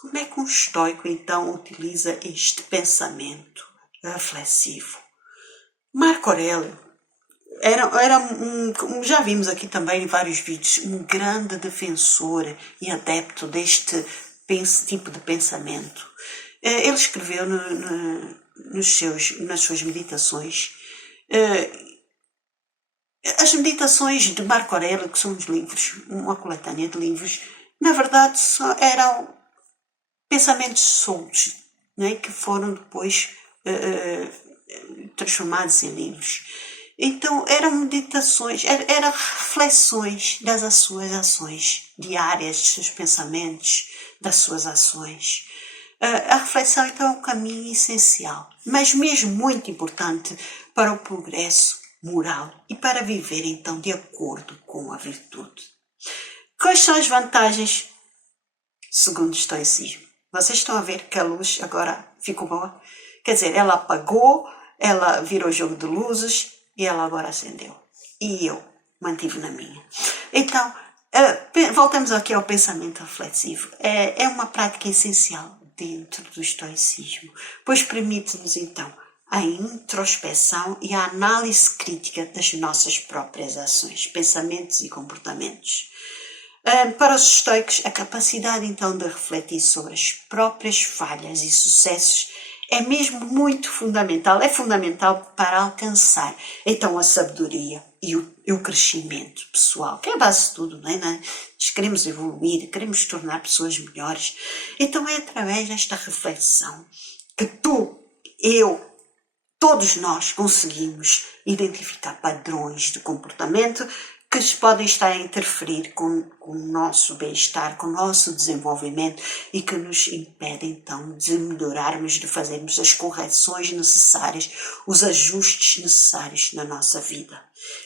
como é que um estoico, então, utiliza este pensamento reflexivo? Marco Aurélio como já vimos aqui também em vários vídeos, um grande defensor e adepto deste tipo de pensamento. Ele escreveu nas suas meditações. As meditações de Marco Aurélio, que são os livros, uma coletânea de livros, na verdade eram pensamentos soltos, né, que foram depois transformados em livros. Então eram meditações, eram reflexões das suas ações diárias, dos seus pensamentos, das suas ações. A reflexão então é um caminho essencial, mas mesmo muito importante para o progresso moral e para viver então de acordo com a virtude. Quais são as vantagens segundo o estoicismo? Vocês estão a ver que a luz agora ficou boa? Quer dizer, ela apagou, ela virou jogo de luzes e ela agora acendeu. E eu mantive na minha. Então, voltamos aqui ao pensamento reflexivo. É uma prática essencial dentro do estoicismo, pois permite-nos então a introspeção e a análise crítica das nossas próprias ações, pensamentos e comportamentos. Para os estoicos, a capacidade então de refletir sobre as próprias falhas e sucessos é mesmo muito fundamental, é fundamental para alcançar então a sabedoria e o crescimento pessoal, que é a base de tudo, não é? Nós queremos evoluir, queremos tornar pessoas melhores. Então é através desta reflexão que todos nós conseguimos identificar padrões de comportamento que podem estar a interferir com o nosso bem-estar, com o nosso desenvolvimento e que nos impedem, então, de melhorarmos, de fazermos as correções necessárias, os ajustes necessários na nossa vida.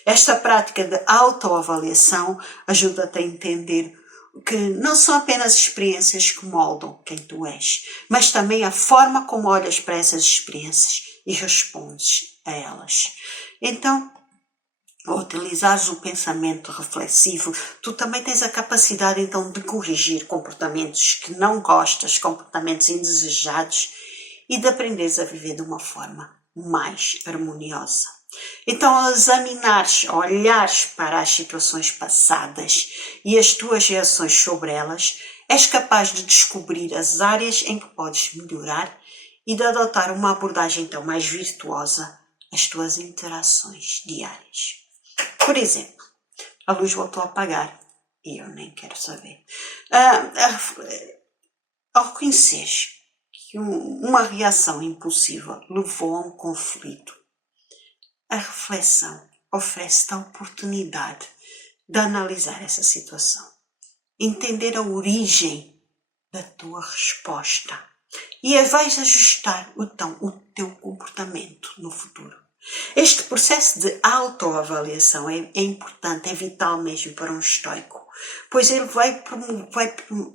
Esta prática de autoavaliação ajuda-te a entender que não são apenas experiências que moldam quem tu és, mas também a forma como olhas para essas experiências e respondes a elas. Então, ao utilizares o pensamento reflexivo, tu também tens a capacidade então de corrigir comportamentos que não gostas, comportamentos indesejados e de aprenderes a viver de uma forma mais harmoniosa. Então, ao examinares, ao olhares para as situações passadas e as tuas reações sobre elas, és capaz de descobrir as áreas em que podes melhorar e de adotar uma abordagem então mais virtuosa às tuas interações diárias. Por exemplo, a luz voltou a apagar e eu nem quero saber. Ao reconheceres que uma reação impulsiva levou a um conflito, a reflexão oferece-te a oportunidade de analisar essa situação, entender a origem da tua resposta e vais ajustar então o teu comportamento no futuro. Este processo de autoavaliação é importante, é vital mesmo para um estoico, pois ele vai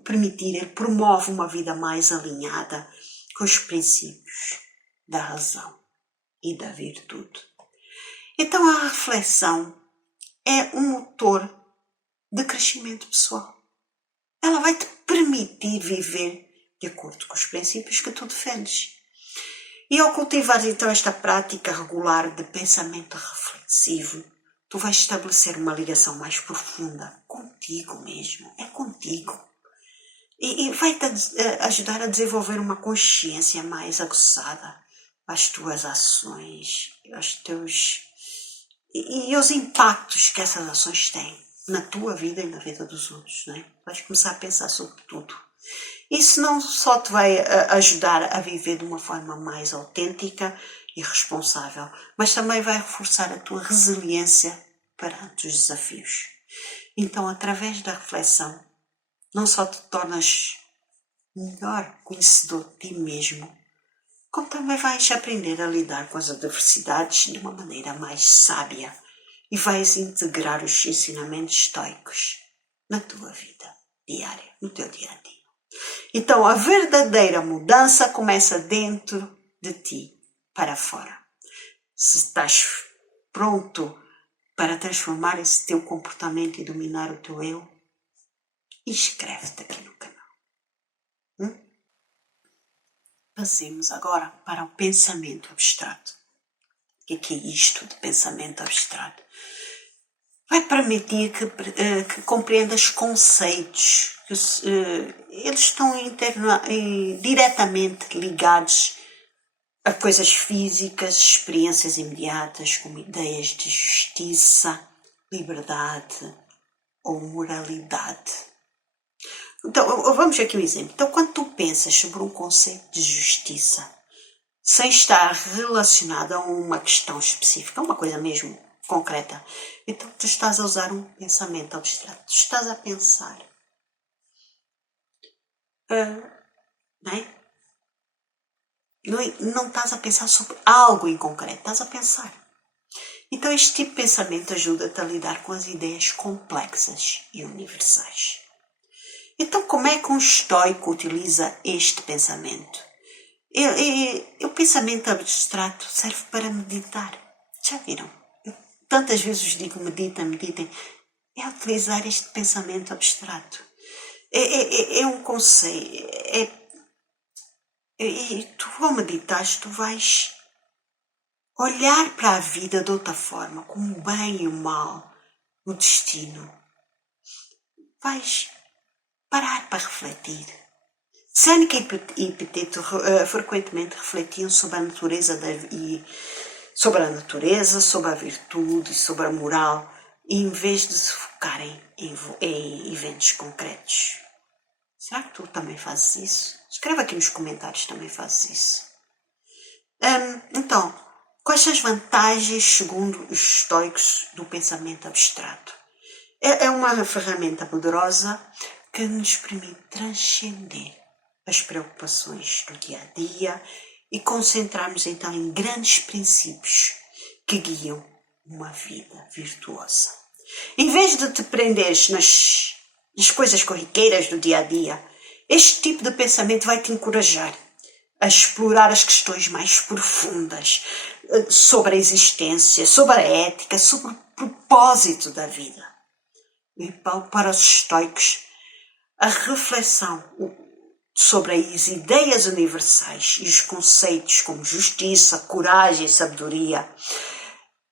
permitir, ele promove uma vida mais alinhada com os princípios da razão e da virtude. Então a reflexão é um motor de crescimento pessoal. Ela vai te permitir viver de acordo com os princípios que tu defendes. E ao cultivar então esta prática regular de pensamento reflexivo, tu vais estabelecer uma ligação mais profunda contigo mesmo, é contigo. E vai-te ajudar a desenvolver uma consciência mais aguçada às tuas ações, aos teus e os impactos que essas ações têm na tua vida e na vida dos outros, não é? Vais começar a pensar sobre tudo. Isso não só te vai ajudar a viver de uma forma mais autêntica e responsável, mas também vai reforçar a tua resiliência perante os desafios. Então, através da reflexão, não só te tornas melhor conhecedor de ti mesmo, como também vais aprender a lidar com as adversidades de uma maneira mais sábia e vais integrar os ensinamentos estoicos na tua vida diária, no teu dia-a-dia. Então, a verdadeira mudança começa dentro de ti para fora. Se estás pronto para transformar esse teu comportamento e dominar o teu eu? Inscreve-te aqui no canal. Passemos agora para o pensamento abstrato. O que é isto de pensamento abstrato? Vai permitir que compreendas conceitos que eles estão diretamente ligados a coisas físicas, experiências imediatas, como ideias de justiça, liberdade ou moralidade. Então, vamos aqui um exemplo. Então, quando tu pensas sobre um conceito de justiça, sem estar relacionado a uma questão específica, a uma coisa mesmo concreta, então tu estás a usar um pensamento abstrato. Tu estás a pensar. Não é? Não estás a pensar sobre algo em concreto, estás a pensar. Então este tipo de pensamento ajuda-te a lidar com as ideias complexas e universais. Então como é que um estoico utiliza este pensamento? O pensamento abstrato serve para meditar. Já viram? Eu tantas vezes vos digo meditem. É utilizar este pensamento abstrato. É um conceito. E tu ao meditares, tu vais olhar para a vida de outra forma, como o bem e o mal, o destino. Vais parar para refletir. Sêneca e Epiteto frequentemente refletiam sobre a natureza, sobre a virtude e sobre a moral, em vez de se focarem em eventos concretos. Será que tu também fazes isso? Escreve aqui nos comentários, também fazes isso. Então, quais são as vantagens, segundo os estoicos, do pensamento abstrato? É uma ferramenta poderosa que nos permite transcender as preocupações do dia a dia e concentrarmos então em grandes princípios que guiam uma vida virtuosa. Em vez de te prenderes nas coisas corriqueiras do dia a dia, este tipo de pensamento vai te encorajar a explorar as questões mais profundas sobre a existência, sobre a ética, sobre o propósito da vida. E para os estoicos, a reflexão sobre as ideias universais e os conceitos como justiça, coragem e sabedoria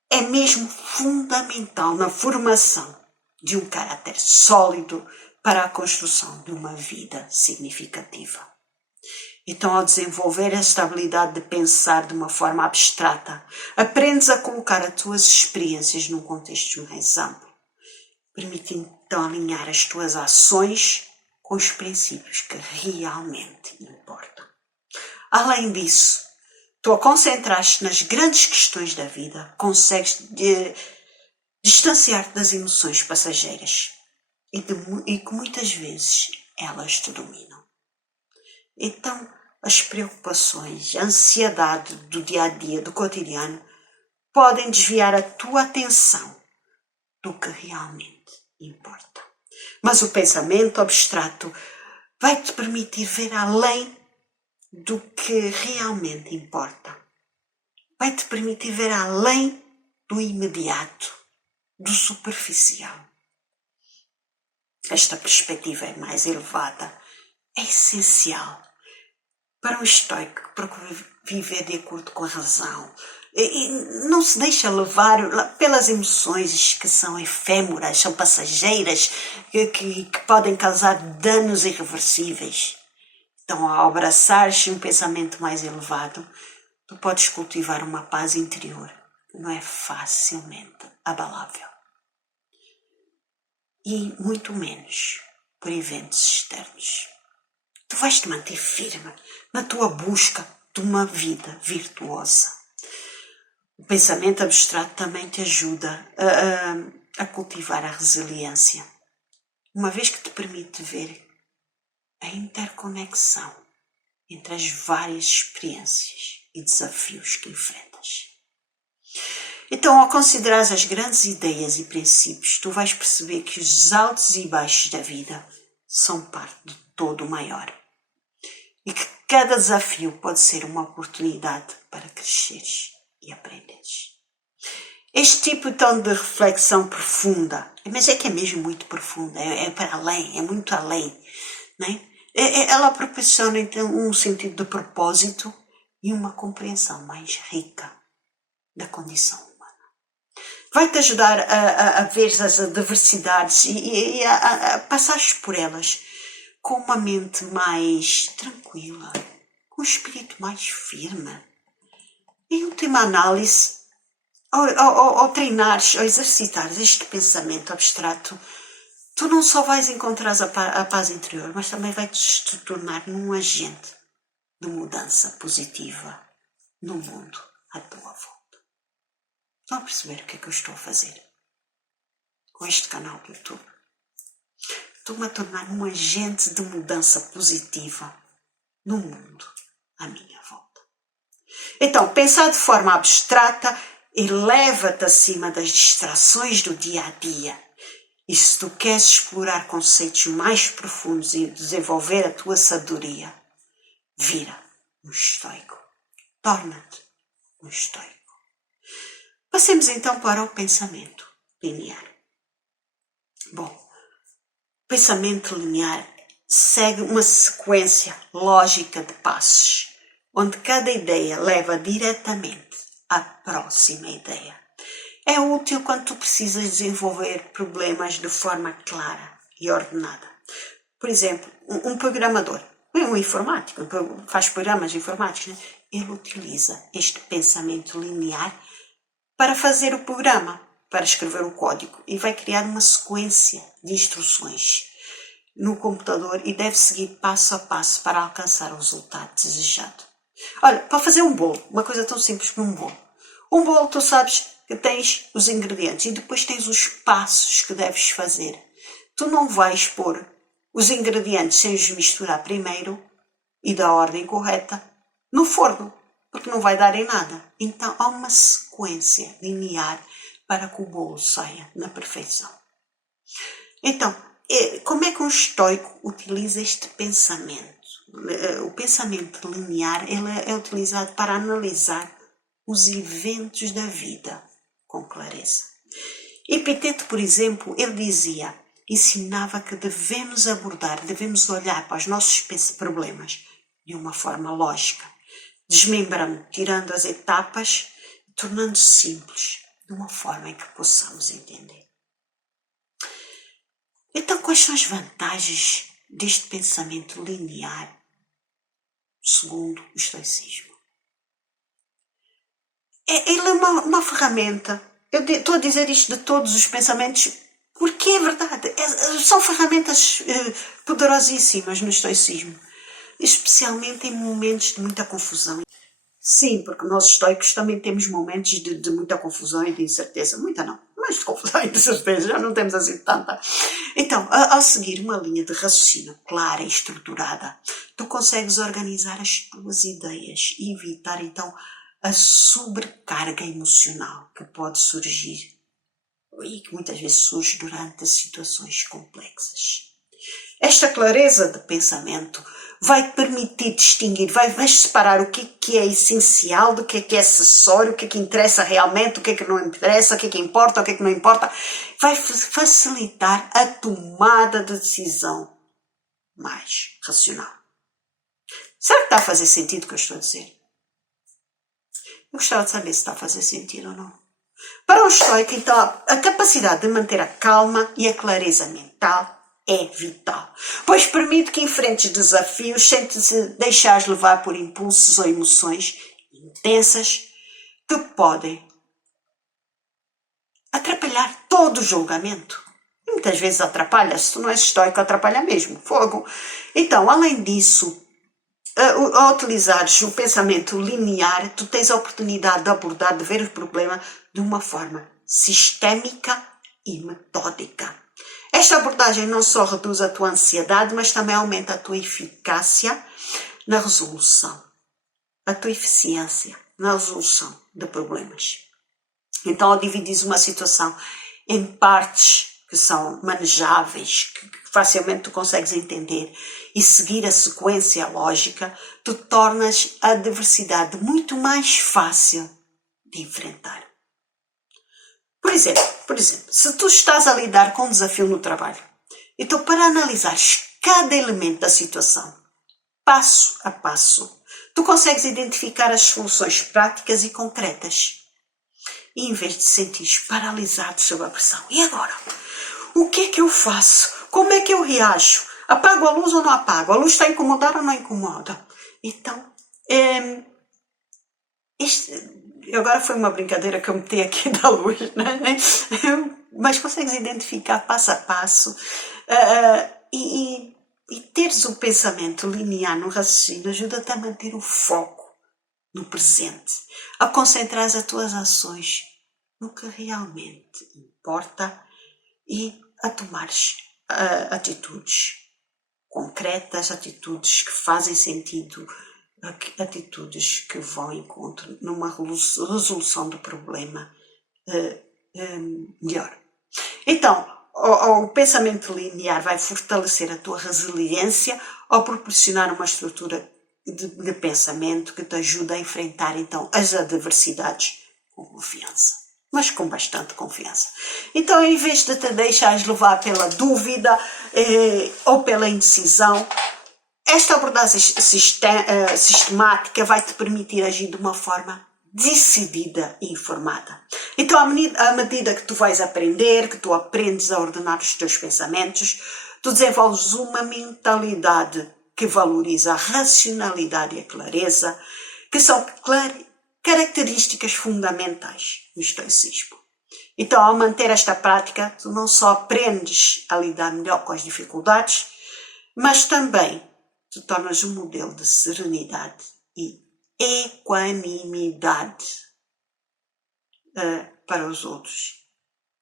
é mesmo fundamental na formação de um caráter sólido para a construção de uma vida significativa. Então, ao desenvolver esta habilidade de pensar de uma forma abstrata, aprendes a colocar as tuas experiências num contexto mais amplo, permitindo então alinhar as tuas ações com os princípios que realmente importam. Além disso, tu a concentrar-te nas grandes questões da vida, consegues distanciar-te das emoções passageiras e que muitas vezes elas te dominam. Então, as preocupações, a ansiedade do dia a dia, do cotidiano, podem desviar a tua atenção do que realmente importa. Mas o pensamento abstrato vai-te permitir ver além do que realmente importa. Vai-te permitir ver além do imediato, do superficial. Esta perspectiva é mais elevada, é essencial para um estoico que procura viver de acordo com a razão e não se deixa levar pelas emoções que são efêmeras, são passageiras, que podem causar danos irreversíveis. Então, ao abraçares um pensamento mais elevado, tu podes cultivar uma paz interior que não é facilmente abalável. E muito menos por eventos externos. Tu vais te manter firme na tua busca de uma vida virtuosa. O pensamento abstrato também te ajuda a cultivar a resiliência, uma vez que te permite ver a interconexão entre as várias experiências e desafios que enfrentas. Então, ao considerar as grandes ideias e princípios, tu vais perceber que os altos e baixos da vida são parte de todo o maior. E que cada desafio pode ser uma oportunidade para cresceres e aprenderes. Este tipo então de reflexão profunda, mas é que é mesmo muito profunda, é para além, é muito além, não é? Ela proporciona então um sentido de propósito e uma compreensão mais rica da condição humana. Vai-te ajudar a ver as adversidades e a passares por elas com uma mente mais tranquila, com um espírito mais firme. Em última análise, ao treinares, ao exercitares este pensamento abstrato, tu não só vais encontrar a paz interior, mas também vais te tornar num agente de mudança positiva no mundo à tua volta. Estão a perceber o que é que eu estou a fazer com este canal do YouTube? Estou-me a tornar um agente de mudança positiva no mundo à minha volta. Então, pensar de forma abstrata eleva-te acima das distrações do dia a dia. E se tu queres explorar conceitos mais profundos e desenvolver a tua sabedoria, vira um estoico. Torna-te um estoico. Passemos então para o pensamento linear. Bom, o pensamento linear segue uma sequência lógica de passos, onde cada ideia leva diretamente à próxima ideia. É útil quando tu precisas desenvolver problemas de forma clara e ordenada. Por exemplo, um programador, um informático, faz programas informáticos, né? Ele utiliza este pensamento linear para fazer o programa, para escrever o código, e vai criar uma sequência de instruções no computador e deve seguir passo a passo para alcançar o resultado desejado. Olha, para fazer um bolo, uma coisa tão simples como um bolo. Um bolo, tu sabes que tens os ingredientes e depois tens os passos que deves fazer. Tu não vais pôr os ingredientes sem os misturar primeiro e da ordem correta no forno, porque não vai dar em nada. Então há uma sequência linear para que o bolo saia na perfeição. Então, como é que um estoico utiliza este pensamento? O pensamento linear ele é utilizado para analisar os eventos da vida com clareza. Epiteto, por exemplo, ele ensinava que devemos olhar para os nossos problemas de uma forma lógica, desmembrando, tirando as etapas, tornando-se simples, de uma forma em que possamos entender. Então, quais são as vantagens deste pensamento linear, segundo o estoicismo? Ele é uma ferramenta. Eu estou a dizer isto de todos os pensamentos porque é verdade. São ferramentas poderosíssimas no estoicismo, especialmente em momentos de muita confusão. Sim, porque nós estoicos também temos momentos de muita confusão e de incerteza. Muita não, mas de confusão e de certeza, já não temos assim tanta. Então, ao seguir uma linha de raciocínio clara e estruturada, tu consegues organizar as tuas ideias e evitar então a sobrecarga emocional que pode surgir e que muitas vezes surge durante situações complexas. Esta clareza de pensamento vai permitir distinguir, vai separar o que é essencial do que é acessório, o que interessa realmente, o que não interessa, o que importa, o que não importa. Vai facilitar a tomada de decisão mais racional. Será que está a fazer sentido o que eu estou a dizer? Eu gostava de saber se está a fazer sentido ou não. Para o estoico, então, a capacidade de manter a calma e a clareza mental é vital, pois permite que enfrentes desafios sem te deixares levar por impulsos ou emoções intensas que podem atrapalhar todo o julgamento. E muitas vezes atrapalha, se tu não és estoico, atrapalha mesmo, fogo. Então, além disso, ao utilizares o pensamento linear, tu tens a oportunidade de abordar, de ver o problema de uma forma sistémica e metódica. Esta abordagem não só reduz a tua ansiedade, mas também aumenta a tua eficácia na resolução, a tua eficiência na resolução de problemas. Então, ao dividir uma situação em partes que são manejáveis, que facilmente tu consegues entender e seguir a sequência lógica, tu tornas a adversidade muito mais fácil de enfrentar. Por exemplo, se tu estás a lidar com um desafio no trabalho, então para analisares cada elemento da situação, passo a passo, tu consegues identificar as soluções práticas e concretas. E em vez de sentires paralisado sob a pressão, e agora? O que é que eu faço? Como é que eu reajo? Apago a luz ou não apago? A luz está a incomodar ou não incomoda? Então, agora foi uma brincadeira que eu meti aqui da luz, né? Mas consegues identificar passo a passo e teres o pensamento linear no raciocínio ajuda-te a manter o foco no presente, a concentrar as tuas ações no que realmente importa e a tomares atitudes concretas, atitudes que fazem sentido, atitudes que vão em encontro numa resolução do problema melhor. Então, o pensamento linear vai fortalecer a tua resiliência ao proporcionar uma estrutura de pensamento que te ajuda a enfrentar então as adversidades com confiança, mas com bastante confiança. Então, em vez de te deixares levar pela dúvida ou pela indecisão, esta abordagem sistemática vai te permitir agir de uma forma decidida e informada. Então, à medida que tu vais aprender, que tu aprendes a ordenar os teus pensamentos, tu desenvolves uma mentalidade que valoriza a racionalidade e a clareza, que são características fundamentais no estoicismo. Então, ao manter esta prática, tu não só aprendes a lidar melhor com as dificuldades, mas também tu tornas um modelo de serenidade e equanimidade para os outros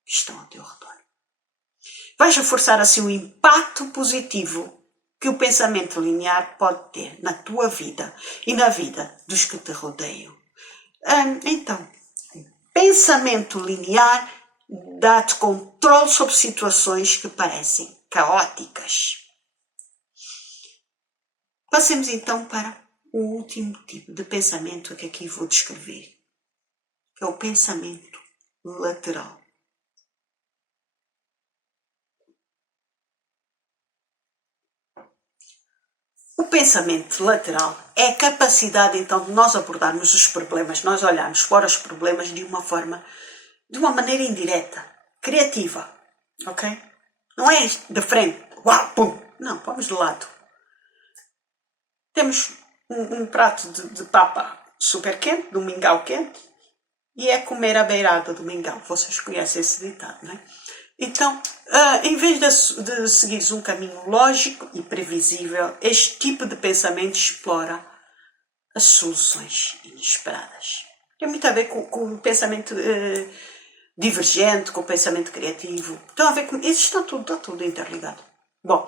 que estão ao teu redor. Vais reforçar assim o impacto positivo que o pensamento linear pode ter na tua vida e na vida dos que te rodeiam. Então, pensamento linear dá-te controle sobre situações que parecem caóticas. Passemos então para o último tipo de pensamento que aqui vou descrever, que é o pensamento lateral. O pensamento lateral é a capacidade então de nós abordarmos os problemas, nós olharmos para os problemas de uma maneira indireta, criativa, ok? Não é de frente, uau, pum, não, vamos de lado. Temos um prato de papa super quente, de um mingau quente, e é comer à beirada do mingau. Vocês conhecem esse ditado, não é? Então, em vez de seguires um caminho lógico e previsível, este tipo de pensamento explora as soluções inesperadas. Tem muito a ver com o pensamento divergente, com o pensamento criativo. Tem a ver com isso, está tudo interligado. Bom,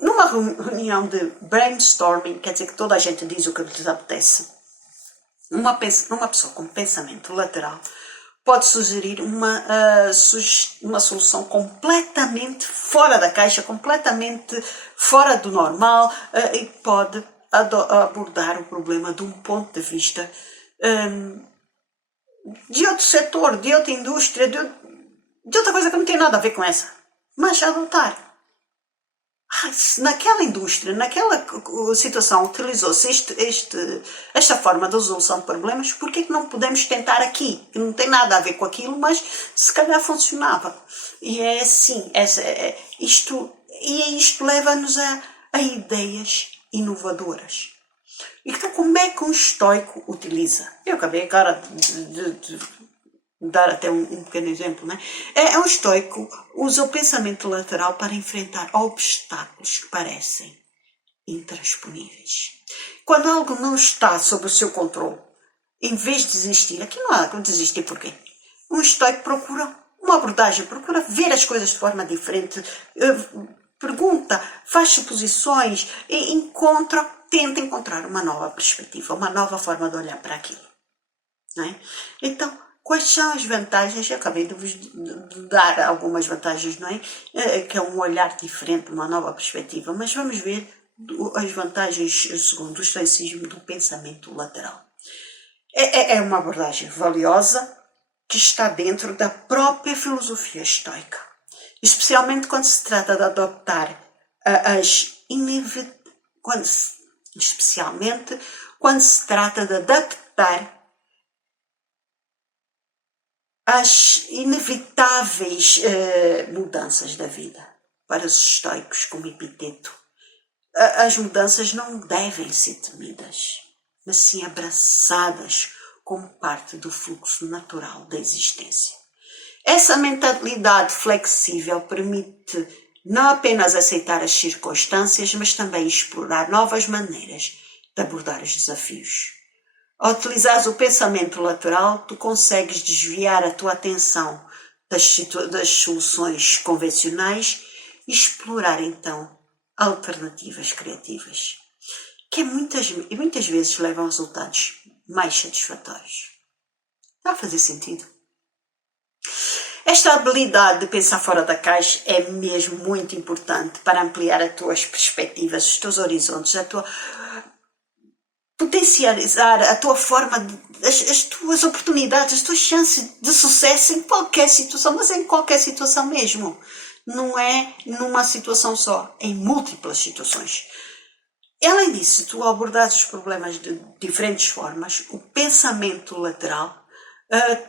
numa reunião de brainstorming, quer dizer que toda a gente diz o que lhes apetece, uma pessoa com pensamento lateral pode sugerir uma solução completamente fora da caixa, completamente fora do normal, e pode abordar o problema de um ponto de vista de outro setor, de outra indústria, de outra coisa que não tem nada a ver com essa, mas adotar. Se naquela indústria, naquela situação utilizou-se esta forma de resolução de problemas, por que não podemos tentar aqui? Que não tem nada a ver com aquilo, mas se calhar funcionava. E é assim, isto leva-nos a ideias inovadoras. Então, como é que um estoico utiliza? Eu acabei agora de dar até um pequeno exemplo, né? Um estoico usa o pensamento lateral para enfrentar obstáculos que parecem intransponíveis. Quando algo não está sob o seu controle, em vez de desistir, aqui não há como desistir, porquê? Um estoico procura uma abordagem, procura ver as coisas de forma diferente, pergunta, faz suposições e tenta encontrar uma nova perspectiva, uma nova forma de olhar para aquilo. Não é? Então, quais são as vantagens? Eu acabei de vos dar algumas vantagens, não é? Que é um olhar diferente, uma nova perspectiva, mas vamos ver as vantagens, segundo o estoicismo, do pensamento lateral. É uma abordagem valiosa que está dentro da própria filosofia estoica, especialmente quando se trata de adoptar especialmente quando se trata de adaptar as inevitáveis mudanças da vida. Para os estoicos, como Epiteto, as mudanças não devem ser temidas, mas sim abraçadas como parte do fluxo natural da existência. Essa mentalidade flexível permite não apenas aceitar as circunstâncias, mas também explorar novas maneiras de abordar os desafios. Ao utilizares o pensamento lateral, tu consegues desviar a tua atenção das soluções convencionais e explorar então alternativas criativas, que muitas vezes levam a resultados mais satisfatórios. Está a fazer sentido? Esta habilidade de pensar fora da caixa é mesmo muito importante para ampliar as tuas perspectivas, os teus horizontes, potencializar a tua forma, as tuas oportunidades, as tuas chances de sucesso em qualquer situação, mas em qualquer situação mesmo. Não é numa situação só, em múltiplas situações. Além disso, tu abordares os problemas de diferentes formas, o pensamento lateral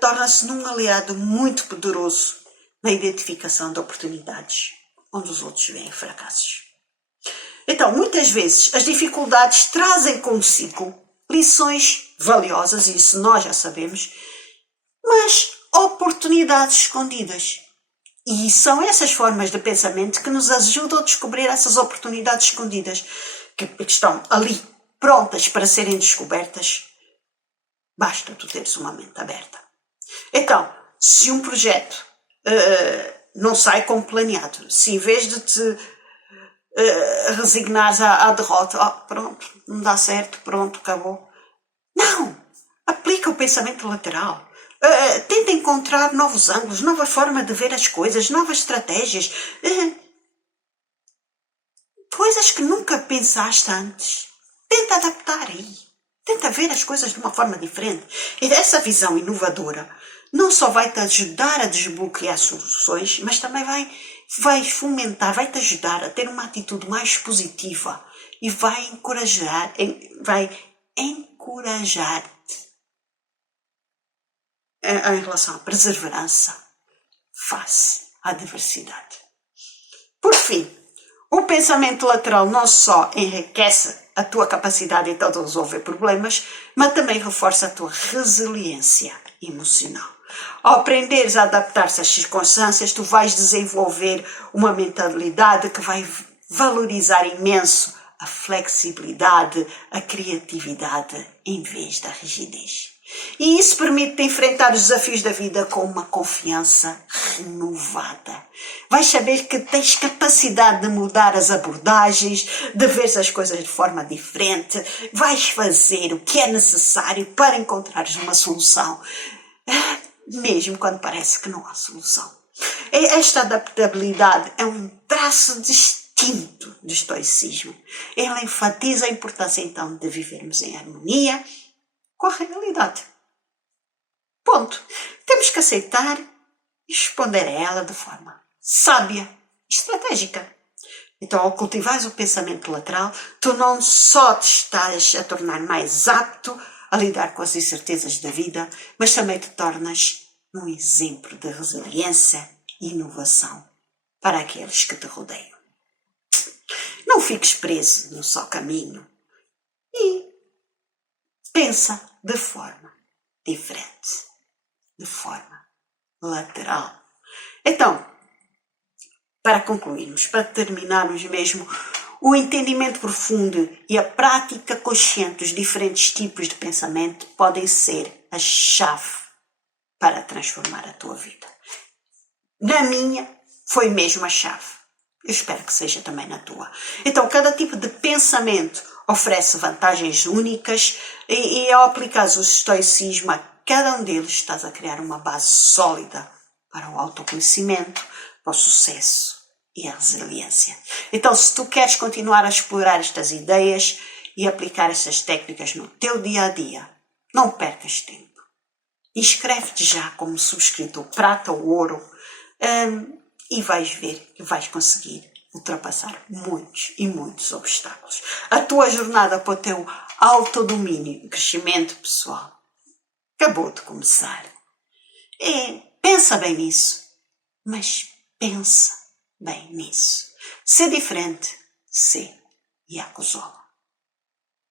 torna-se num aliado muito poderoso na identificação de oportunidades onde os outros veem fracassos. Então, muitas vezes, as dificuldades trazem consigo lições valiosas, e isso nós já sabemos, mas oportunidades escondidas. E são essas formas de pensamento que nos ajudam a descobrir essas oportunidades escondidas, que estão ali, prontas para serem descobertas. Basta tu teres uma mente aberta. Então, se um projeto não sai como planeado, se em vez de te resignares à derrota, pronto, não dá certo, pronto, acabou. Não! Aplica o pensamento lateral. Tenta encontrar novos ângulos, nova forma de ver as coisas, novas estratégias. Coisas que nunca pensaste antes. Tenta adaptar aí. Tenta ver as coisas de uma forma diferente. E essa visão inovadora não só vai te ajudar a desbloquear soluções, mas também vai fomentar, vai te ajudar a ter uma atitude mais positiva e vai encorajar-te em relação à perseverança face à adversidade. Por fim, o pensamento lateral não só enriquece a tua capacidade então de resolver problemas, mas também reforça a tua resiliência emocional. Ao aprenderes a adaptar-se às circunstâncias, tu vais desenvolver uma mentalidade que vai valorizar imenso a flexibilidade, a criatividade, em vez da rigidez. E isso permite-te enfrentar os desafios da vida com uma confiança renovada. Vais saber que tens capacidade de mudar as abordagens, de ver as coisas de forma diferente. Vais fazer o que é necessário para encontrares uma solução, mesmo quando parece que não há solução. Esta adaptabilidade é um traço distinto do estoicismo. Ela enfatiza a importância então de vivermos em harmonia com a realidade. Ponto. Temos que aceitar e responder a ela de forma sábia e estratégica. Então, ao cultivares o pensamento lateral, tu não só te estás a tornar mais apto a lidar com as incertezas da vida, mas também te tornas um exemplo de resiliência e inovação para aqueles que te rodeiam. Não fiques preso no só caminho e pensa de forma diferente, de forma lateral. Então, para concluirmos, para terminarmos mesmo, o entendimento profundo e a prática consciente dos diferentes tipos de pensamento podem ser a chave para transformar a tua vida. Na minha, foi mesmo a chave. Eu espero que seja também na tua. Então, cada tipo de pensamento oferece vantagens únicas e ao aplicares o estoicismo a cada um deles, estás a criar uma base sólida para o autoconhecimento, para o sucesso e a resiliência. Então, se tu queres continuar a explorar estas ideias e aplicar estas técnicas no teu dia a dia, não percas tempo. Inscreve-te já como subscritor prata ou ouro, e vais ver que vais conseguir ultrapassar muitos e muitos obstáculos. A tua jornada para o teu autodomínio e crescimento pessoal acabou de começar. Pensa bem nisso, mas pensa bem nisso. Ser diferente, ser Yakuzola.